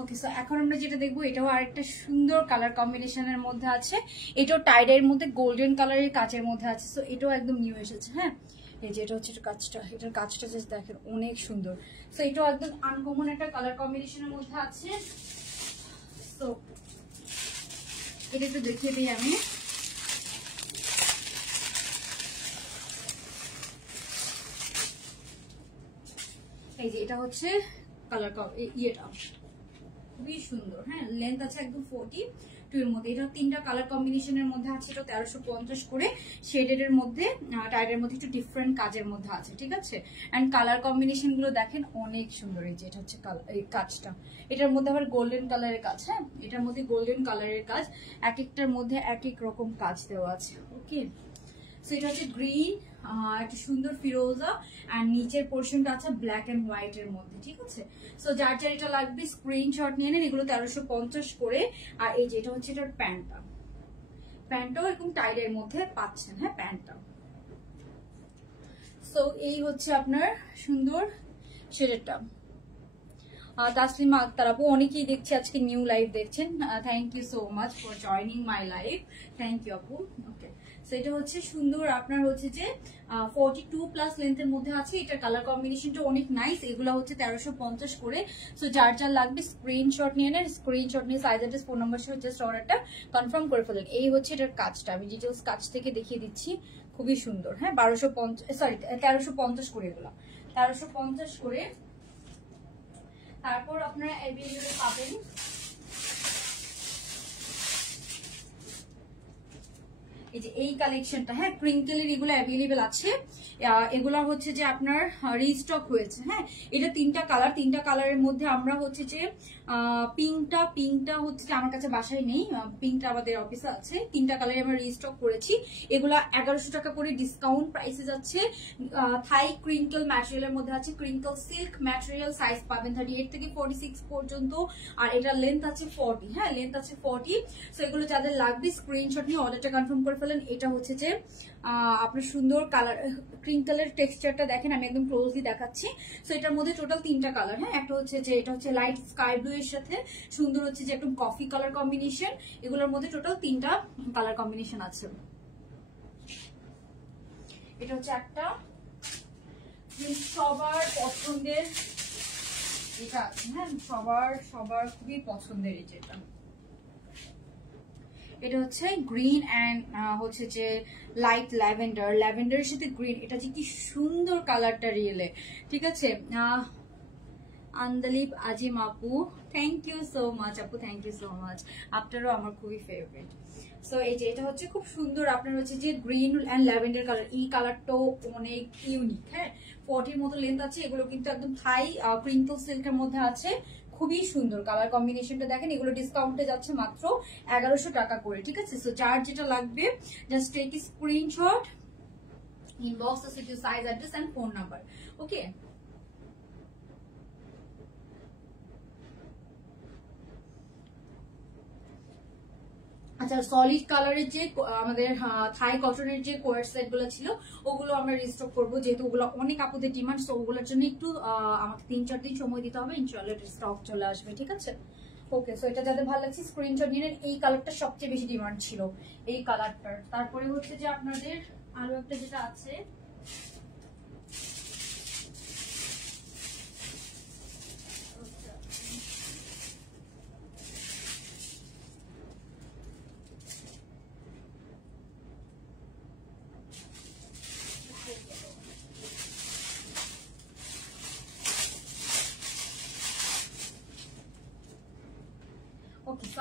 ওকে, সো এখন আমরা যেটা দেখবো এটাও আরেকটা সুন্দর কালার কম্বিনেশনের মধ্যে আছে। এটাও টাইডের মধ্যে গোল্ডেন কালারের কাচের মধ্যে আছে। সো এটাও একদম নিউ এসেছে। হ্যাঁ, এই যে এটা হচ্ছে কাজটা, এটার কাজটা জাস্ট দেখেন অনেক সুন্দর। সো এটাও একদম আনকমন একটা কালার কম্বিনেশনের মধ্যে আছে। সো এটা একটু দেখিয়ে দিই আমি। এই যে এটা হচ্ছে কালার ইয়েটা খুবই সুন্দর। হ্যাঁ, লেন্থ আছে একদম 42 এর মধ্যে। এটা 3টা কালার কম্বিনেশনের মধ্যে আছে। এটা 1350 করে শেডেড এর মধ্যে, টাইডের মধ্যে একটু ডিফারেন্ট কাজের মধ্যে আছে। ঠিক আছে, এন্ড কালার কম্বিনেশন গুলো দেখেন অনেক সুন্দর। এই যে এটা হচ্ছে এই কাজটা, এটার মধ্যে আবার গোল্ডেন কালারের কাজ। হ্যাঁ, এটার মধ্যে গোল্ডেন কালারের কাজ, এক একটার মধ্যে এক এক রকম কাজ দেওয়া আছে। ওকে, সো এটা হচ্ছে গ্রিন, একটা সুন্দর ফিরোজা, আর নিচের পোর্শনটা আছে ব্ল্যাক এন্ড হোয়াইট এর মধ্যে। ঠিক আছে, সো যার যার এটা লাগবে স্ক্রিনশট নিয়ে নেন। এগুলো 1350 করে। আর এই যে এটা হচ্ছে এটার প্যান্টটা, প্যান্টটাও এরকম টাইডের মধ্যে পাচ্ছেন। হ্যাঁ, প্যান্টটা। সো এই হচ্ছে আপনার সুন্দর শেডেরটা। তাসলিমা আক্তার আপু, অনেকেই দেখছি আজকে নিউ লাইভ দেখছেন। Thank you so much for joining my live. Thank you আপু। ওকে, সো এটা হচ্ছে সুন্দর আপনার হচ্ছে যে 42+ লেন্থের মধ্যে আছে। এটা কালার কম্বিনেশনটা অনেক নাইস। এগুলো হচ্ছে 1350 করে। সো যার যার লাগবে স্ক্রিনশট নিয়ে নেন। স্ক্রিনশট নিয়ে সাইজ অ্যাড্রেস ফোন নাম্বার সহ জাস্ট অর্ডারটা কনফার্ম করে ফেলেন। এই হচ্ছে এটার কাজটা, আমি ডিটেলস কাজ থেকে দেখিয়ে দিচ্ছি। খুবই সুন্দর। হ্যাঁ, 1350 করে। এগুলো 1350 করে। তারপর আপনারা অ্যাভেলেবল পাবেন এই যে এই কালেকশনটা। হ্যাঁ, ক্রিঙ্কেলের এগুলো অ্যাভেলেবল আছে। এগুলা হচ্ছে যে আপনার রিস্টক হয়েছে। হ্যাঁ, এটা 3টা কালার, 3টা কালারের মধ্যে আমরা হচ্ছে যে পিঙ্কটা হচ্ছে যে আমার কাছে বাসায় নেই, পিঙ্কটা আমাদের অফিসে আছে। 3টা কালারে আমরা রিস্টক করেছি। এগুলা 1100 টাকা করে ডিসকাউন্ট প্রাইসে যাচ্ছে। থাই ক্রিঙ্কেল ম্যাটেরিয়ালের মধ্যে আছে, ক্রিঙ্কেল সিল্ক ম্যাটেরিয়াল। সাইজ পাবেন 38 থেকে 46 পর্যন্ত। আর এটা লেন্থ আছে 40। হ্যাঁ, লেন্থ আছে 40। সো এগুলো যাদের লাগবে স্ক্রিনশট নিয়ে অর্ডারটা কনফার্ম করে ফেলেন। এটা হচ্ছে যে আপনার সুন্দর কালার ক্রিঙ্কেলের টেক্সচারটা দেখেন, আমি একদম ক্লোজলি দেখাচ্ছি। সো এটার মধ্যে টোটাল 3টা কালার। হ্যাঁ, একটা হচ্ছে যে এটা হচ্ছে লাইট স্কাই ব্লু এর সাথে সুন্দর হচ্ছে যে একদম কফি কালার কম্বিনেশন। এগুলোর মধ্যে টোটাল 3টা কালার কম্বিনেশন আছে। এটা হচ্ছে একটা সবার পছন্দের এটা আছে। হ্যাঁ, সবার খুবই পছন্দের এই যেটা, এটা হচ্ছে গ্রিন অ্যান্ড হচ্ছে যে লাইট ল্যাভেন্ডার, ল্যাভেন্ডারের সাথে গ্রিন। এটা যে কি সুন্দর কালারটা রিয়েলে। ঠিক আছে, আন্দালিপ আজিম আপু, থ্যাংক ইউ সো মাচ আপু, থ্যাংক ইউ সো মাচ। আপনারও আমার খুবই ফেভারিট। সো এই যে এটা হচ্ছে খুব সুন্দর আপনার হচ্ছে যে গ্রিন অ্যান্ড ল্যাভেন্ডার কালার। এই কালারটাও অনেক ইউনিক। হ্যাঁ, 40 মতো লেন্থ আছে। এগুলো কিন্তু একদম থাই ক্রিঙ্কল সিল্কের মধ্যে আছে। খুবই সুন্দর কালার কম্বিনেশনটা দেখেন। এগুলো ডিসকাউন্টে যাচ্ছে মাত্র 1100 টাকা করে। ঠিক আছে, সো যার যেটা লাগবে জাস্ট টেক স্ক্রিনশট, ইনবক্স আছে size address and phone number. Okay, আচ্ছা, সলিড কালারের যে আমাদের থাই কটনের যে কোয়ার সেট গুলো ছিল ওগুলো আমরা রিস্টক করবো, যেহেতু ওগুলো অনেক আপুদের ডিমান্ড। সো ওগুলোর জন্য একটু আমাকে 3-4 দিন সময় দিতে হবে, ইনশাআল্লাহ স্টক চলে আসবে। ঠিক আছে, ওকে। সো এটা যাদের ভালো লাগছে স্ক্রিনশট নিয়ে নেন। এই কালারটা সবচেয়ে বেশি ডিমান্ড ছিল, এই কালারটার। তারপরে হচ্ছে যে আপনাদের আরো একটা যেটা আছে,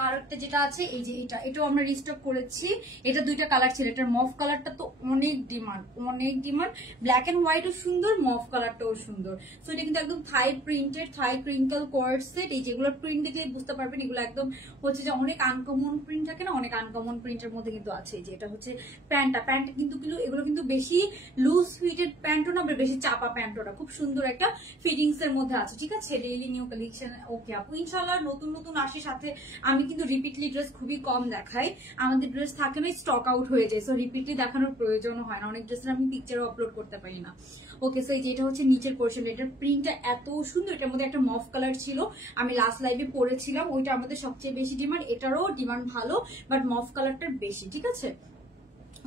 আরেকটা যেটা আছে এই যে এটাও আমরা রিস্টক করেছি। এটা 2টা কালার ছিল। এটার মফ কালারটা তো অনেক ডিমান্ড, অনেক ডিমান্ড। ব্ল্যাক এন্ড হোয়াইটও সুন্দর, মফ কালারটাও সুন্দর। সো এটা কিন্তু একদম থাই প্রিন্টেড, থাই ক্রিঙ্কল কোয়ার্ড সেট। এই যেগুলোর প্রিন্ট দেখলে বুঝতে পারবেন এগুলো একদম হচ্ছে যে অনেক আনকমন প্রিন্ট থাকে না, অনেক আনকমন প্রিন্টের মধ্যে কিন্তু আছে। যে এটা হচ্ছে প্যান্টটা কিন্তু এগুলো কিন্তু বেশি লুজ ফিটেড প্যান্টও না, বেশি চাপা প্যান্টও না, খুব সুন্দর একটা ফিটিংস এর মধ্যে আছে। ঠিক আছে, ডেইলি নিউ কালেকশন। ওকে আপু, ইনশাআল্লাহ নতুন নতুন আসে, সাথে আমি কিন্তু রিপিটলি ড্রেস খুবই কম দেখাই, আমাদের ড্রেস থাকে না স্টক আউট হয়ে যায়, সো রিপিটলি দেখানোর প্রয়োজনও হয় না, অনেক ড্রেসের আমি পিকচারও আপলোড করতে পারি না। ওকে, সো এই যে এটা হচ্ছে নিচের পোর্শন, এটার প্রিন্টটা এত সুন্দর, এটার মধ্যে একটা মফ কালার ছিল, আমি লাস্ট লাইভে পরেছিলাম, ওইটা আমাদের সবচেয়ে বেশি ডিমান্ড, এটারও ডিমান্ড ভালো বাট মফ কালারটার বেশি, ঠিক আছে।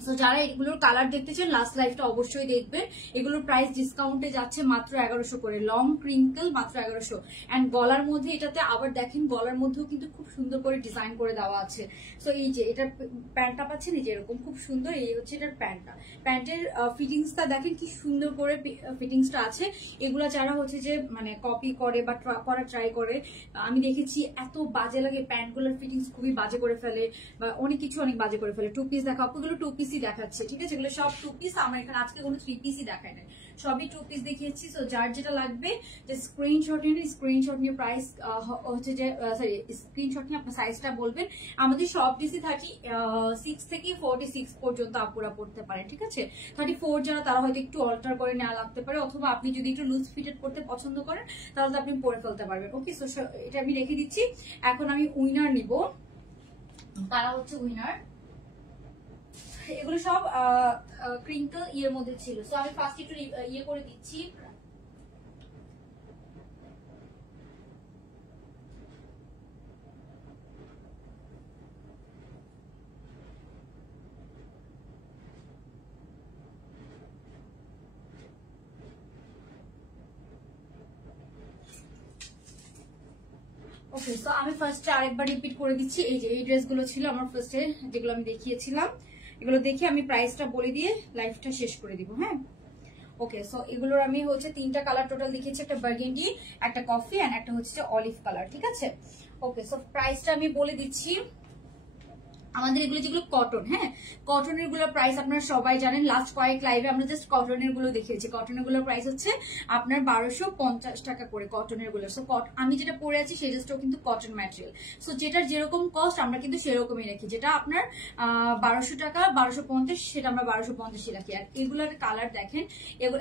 সো যারা এগুলোর কালার দেখতে চান লাস্ট লাইভটা অবশ্যই দেখবেন। এগুলোর প্রাইস ডিসকাউন্টে যাচ্ছে মাত্র 1100 করে, লং ক্রিঙ্কল মাত্র 1100। এন্ড গলার মধ্যে এটাতে আবার দেখেন গলার মধ্যেও কিন্তু খুব সুন্দর করে ডিজাইন করে দেওয়া আছে। সো এই যে এটার প্যান্টটা পাচ্ছেন, এই যে এরকম খুব সুন্দর, এই হচ্ছে এটার প্যান্টটা, প্যান্টের ফিটিংসটা দেখেন কি সুন্দর করে ফিটিংসটা আছে। এগুলা যারা হচ্ছে যে মানে কপি করে বা করা ট্রাই করে, আমি দেখেছি এত বাজে লাগে, প্যান্টগুলোর ফিটিংস খুবই বাজে করে ফেলে বা অনেক কিছু অনেক বাজে করে ফেলে। টু পিস দেখা, ওগুলো টু পিসই দেখাচ্ছে, ঠিক আছে, এগুলো সব টু পিস, আমার এখানে আজকে কোনো থ্রি পিসই দেখায় নাই, সবই টু পিস দেখিয়েছি। সো যার যেটা লাগবে যে স্ক্রিনশট নিয়ে, স্ক্রিনশট নিয়ে প্রাইস হচ্ছে যে সরি স্ক্রিনশট নিয়ে আপনার সাইজটা বলবেন। আমাদের সব ডিসি 36 থেকে 46 পর্যন্ত আপুরা পড়তে পারে, ঠিক আছে। 34 যারা তারা হয়তো একটু অল্টার করে নেওয়া লাগতে পারে, অথবা আপনি যদি একটু লুজ ফিটেড করতে পছন্দ করেন তাহলে আপনি পরে ফেলতে পারবেন। ওকে, সো এটা আমি রেখে দিচ্ছি। এখন আমি উইনার নিব, তারা হচ্ছে উইনার, এগুলো সব ক্রিঙ্কল ইয়ের মধ্যে ছিল। সো আমি ফার্স্ট একটু ইয়ে করে দিচ্ছি, ওকে। সো আমি ফার্স্টে আরেকবার রিপিট করে দিচ্ছি, এই যে এই ড্রেসগুলো ছিল আমার ফার্স্টে যেগুলো আমি দেখিয়েছিলাম, এগুলো দেখে আমি প্রাইসটা বলে দিয়ে লাইফটা শেষ করে দিব, হ্যাঁ। ওকে, সো এগুলোর আমি হচ্ছে 3টা কালার টোটাল দেখিয়েছি, একটা বার্গেন্ডি, একটা কফি এন্ড একটা হচ্ছে অলিভ কালার, ঠিক আছে। ওকে, সো প্রাইসটা আমি বলে দিচ্ছি। আমাদের এগুলো যেগুলো কটন, হ্যাঁ, কটনের গুলো প্রাইস আপনারা সবাই জানেন, লাস্ট কয়েক লাইভে আমরা জাস্ট কটনের গুলো দেখিয়েছি। কটনের গুলোর প্রাইস হচ্ছে আপনার 1250 টাকা করে কটনের গুলো। সো আমি যেটা পরে আছি সেই ড্রেসটাও কিন্তু কটন ম্যাটেরিয়াল। সো যেটার যেরকম কস্ট আমরা কিন্তু সেরকমই রাখি, যেটা আপনার 1200 টাকা 1250 সেটা আমরা 1250 রাখি। আর এগুলোর কালার দেখেন,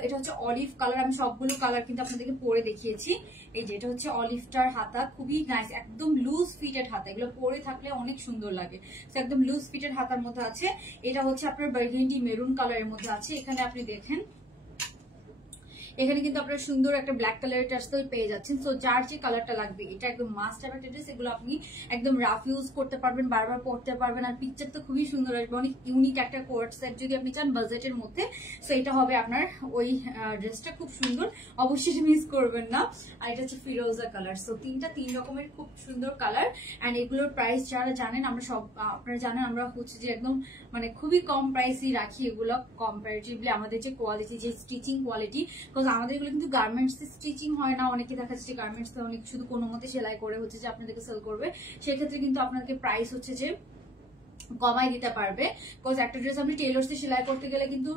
এটা হচ্ছে অলিভ কালার, আমি সবগুলো কালার কিন্তু আপনাদেরকে পরে দেখিয়েছি। এই যে এটা হচ্ছে অলিভটার হাতা, খুবই নাইস, একদম লুজ ফিটেড হাতা, এগুলো পরে থাকলে অনেক সুন্দর লাগে, একদম লুজ ফিটেড হাতার মধ্যে আছে। এটা হচ্ছে আপনার বার্গেন্ডি মেরুন কালারের মধ্যে আছে, এখানে আপনি দেখেন এখানে কিন্তু আপনার সুন্দর একটা ব্ল্যাক কালারের টাচও পেয়ে যাচ্ছেন। সো যার যে কালারটা লাগবে, এটা একদম মাস্ট হ্যাভ একটা ড্রেস, এগুলো আপনি একদম রাফ ইউজ করতে পারবেন, বারবার পরতে পারবেন, আর পিকচার তো খুবই সুন্দর আসবে, অনেক ইউনিক একটা কোয়ার্ট সেট যদি আপনি চান বাজেটের মধ্যে। সো এটা হবে আপনার ওই ড্রেসটা, খুব সুন্দর, অবশ্যই মিস করবেন না। আর এটা হচ্ছে ফিরোজা কালার। সো তিন রকমের খুব সুন্দর কালার, অ্যান্ড এগুলোর প্রাইস যারা জানেন, আমরা সব আপনারা জানেন আমরা হচ্ছে যে একদম মানে খুবই কম প্রাইসই রাখি এগুলো কম্পারেটিভলি, আমাদের যে কোয়ালিটি, যে স্টিচিং কোয়ালিটি, বিকজ আমাদের এগুলো কিন্তু গার্মেন্টস স্টিচিং হয় না, অনেকে দেখা যাচ্ছে গার্মেন্টস অনেক শুধু কোনো মতে সেলাই করে হচ্ছে যে আপনাদেরকে সেল করবে, সেক্ষেত্রে কিন্তু আপনাদেরকে প্রাইস হচ্ছে যে কমাই দিতে পারবে। বিকজ একটা ড্রেস আপনি টেলরসে সেলাই করতে গেলে কিন্তু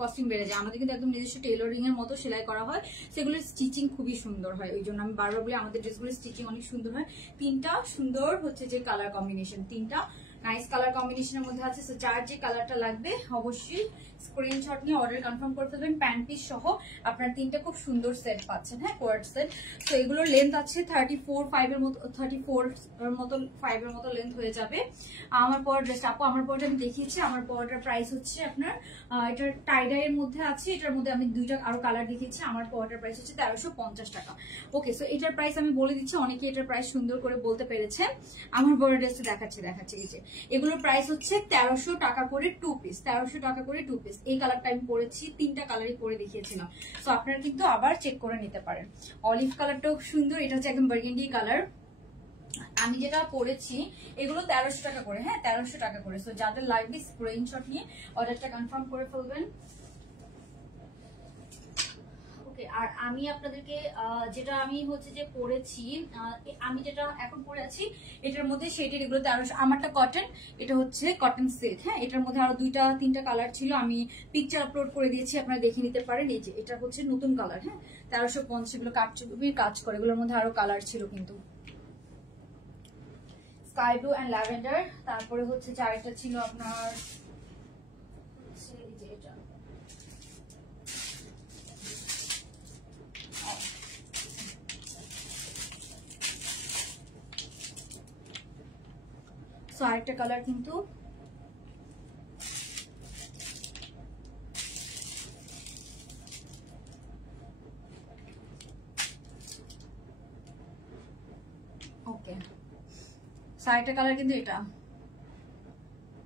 কস্টিং বেড়ে যায়, আমাদের কিন্তু একদম নিজস্ব টেলরিং এর মতো সেলাই করা হয়, সেগুলোর স্টিচিং খুবই সুন্দর হয়, ওই জন্য আমি বারবার বলি আমাদের ড্রেসগুলোর স্টিচিং অনেক সুন্দর হয়। তিনটা সুন্দর হচ্ছে যে কালার কম্বিনেশন, তিনটা নাইস কালার কম্বিনেশনের মধ্যে আছে। সো যার যে কালারটা লাগবে অবশ্যই স্ক্রিনশট নিয়ে অর্ডার কনফার্ম করে ফেলবেন, প্যান্ট পিস সহ আপনার তিনটা খুব সুন্দর সেট পাচ্ছেন, হ্যাঁ, কোয়ার্ট সেট। তো এগুলোর লেন্থ আছে 34 এর মতো, 34 এর মতো 5 এর মতো লেন্থ হয়ে যাবে। আমার পর ড্রেস আপু, আমার পরটা আমি দেখিয়েছি, আমার পরটার প্রাইস হচ্ছে আপনার এটার টাইডাই এর মধ্যে আছে, এটার মধ্যে আমি দুইটা আরো কালার দেখিয়েছি, আমার পরটার প্রাইস হচ্ছে 1350 টাকা। ওকে, সো এটার প্রাইস আমি বলে দিচ্ছি, অনেকে এটার প্রাইস সুন্দর করে বলতে পেরেছে। আমার বড় ড্রেসটা দেখাচ্ছে এই যে এগুলোর প্রাইস হচ্ছে 1300 টাকা করে টু পিস, 1300 টাকা করে টু পিস। এই কালারটা আমি পরেছি, তিনটা কালারই পরে দেখিয়েছিলাম, সো আপনারা কিন্তু আবার চেক করে নিতে পারেন। অলিভ কালারটাও সুন্দর, এটা হচ্ছে একদম বার্গেন্ডি কালার। আমি যেটা পরেছি এগুলো 1300 টাকা করে, হ্যাঁ 1300 টাকা করে। সো যাদের লাগবে স্ক্রিনশট নিয়ে অর্ডারটা কনফার্ম করে ফেলবেন। ওকে, আর আমি আপনাদেরকে যেটা আমি হচ্ছে যে পরেছি, আমি যেটা এখন পরে আছি এটার মধ্যে শেডের এগুলো 1300, আমারটা কটন, এটা হচ্ছে কটন সিল্ক, হ্যাঁ, এটার মধ্যে আরো তিনটা কালার ছিল, আমি পিকচার আপলোড করে দিয়েছি, আপনারা দেখে নিতে পারেন। এই যে এটা হচ্ছে নতুন কালার, হ্যাঁ 1350, এগুলো কাজ করে, এগুলোর মধ্যে আরো কালার ছিল কিন্তু স্কাই ব্লু এন্ড ল্যাভেন্ডার। তারপরে হচ্ছে যে আরেকটা ছিল আপনার এটা আরেকটা কালার কিন্তু ওকে, আরেকটা কালার কিন্তু এটা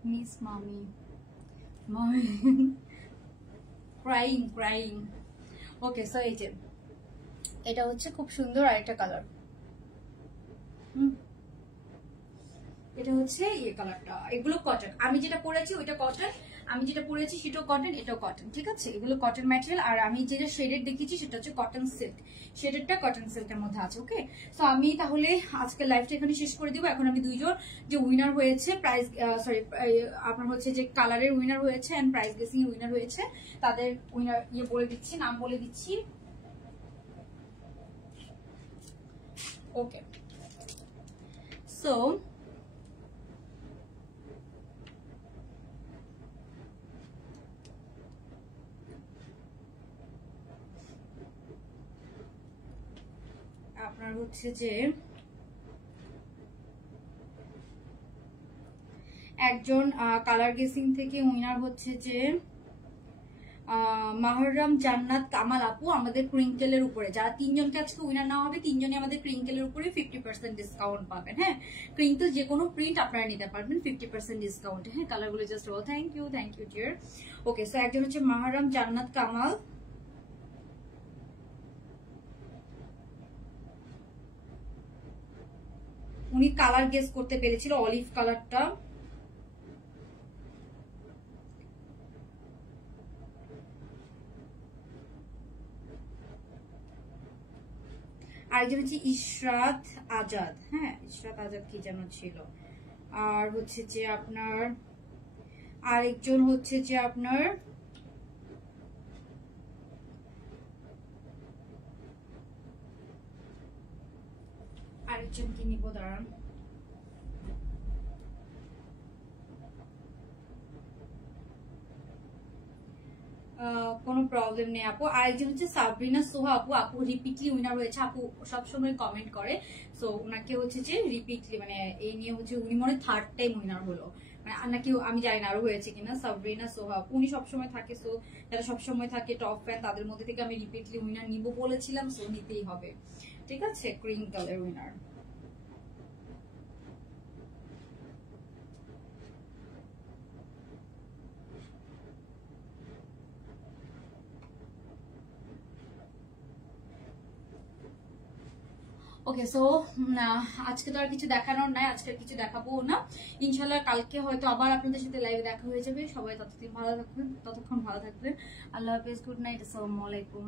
মিস মামি মামি ক্রাইং ক্রাইং। ওকে, সো এই যে এটা হচ্ছে খুব সুন্দর আরেকটা কালার। এটা হচ্ছে এই কালারটা, এগুলো কটন। আমি যেটা পরেছি ওইটা কটন, আমি যেটা পরেছি সেটাও কটন, এটাও কটন, ঠিক আছে? এগুলো কটন ম্যাটেরিয়াল। আর আমি যেটা শেডেড দেখিয়েছি সেটা হচ্ছে কটন সিল্ক, শেডেডটা কটন সিল্কের মধ্যে আছে। ওকে, সো আমি তাহলে আজকে লাইভটা এখানে শেষ করে দিব। এখন আমি দুইজন যে উইনার হয়েছে প্রাইজ, সরি আপনার হচ্ছে যে কালারের উইনার হয়েছে এন্ড প্রাইজ গেসিং এর উইনার হয়েছে, তাদের উইনার বলে দিচ্ছি, নাম বলে দিচ্ছি। ওকে, সো আপনার হচ্ছে যে একজন কালার গেসিং থেকে উইনার হচ্ছে যে মাহরাম জান্নাত কামাল আপু, আমাদের ক্রিঙ্কেলের উপরে যারা তিনজনকে আজকে উইনার নেওয়া হবে, তিনজনই আমাদের ক্রিঙ্কেলের উপরে 50% ডিসকাউন্ট পাবেন। হ্যাঁ, ক্রিঙ্কেল যে কোনো প্রিন্ট আপনারা নিতে পারবেন 50% ডিসকাউন্টে। হ্যাঁ, কালারগুলো জাস্ট ও thank you dear. Okay, so একজন হচ্ছে মাহরাম জান্নাত কামাল, উনি কালার গেস করতে পেরেছিল অলিভ কালারটা। আরেকজন হচ্ছে ইশরাত আজাদ, হ্যাঁ ইশরাত আজাদ কি যেন ছিল। আর হচ্ছে যে আপনার আরেকজন হচ্ছে যে আপনার আরেকজন কি নিব দাঁড়ান, কোনো প্রবলেম নেই আপু। আরেকজন হচ্ছে সাবরিনা সোহা আপু, আপু রিপিটলি উইনার হয়েছে। আপু সবসময় কমেন্ট করে, সো ওনাকে হচ্ছে যে রিপিটলি মানে এই নিয়ে হচ্ছে উনি মনে থার্ড টাইম উইনার হলো, মানে নাকি আমি জানি না আরো হয়েছে কিনা। সাবরিনা সোহা আপু উনি সবসময় থাকে, সো যারা সবসময় থাকে টপ ফ্যান তাদের মধ্যে থেকে আমি রিপিটলি উইনার নিব বলেছিলাম, সো নিতেই হবে, ঠিক আছে? ক্রিঙ্কেলের উইনার। ওকে, সো আজকে তো আর কিছু দেখানোর নাই, আজকে কিছু দেখাবো না। ইনশাল্লাহ কালকে হয়তো আবার আপনাদের সাথে লাইভে দেখা হয়ে যাবে। সবাই ততক্ষণ ভালো থাকবেন। আল্লাহ হাফেজ, গুড নাইট, আসসালামু আলাইকুম।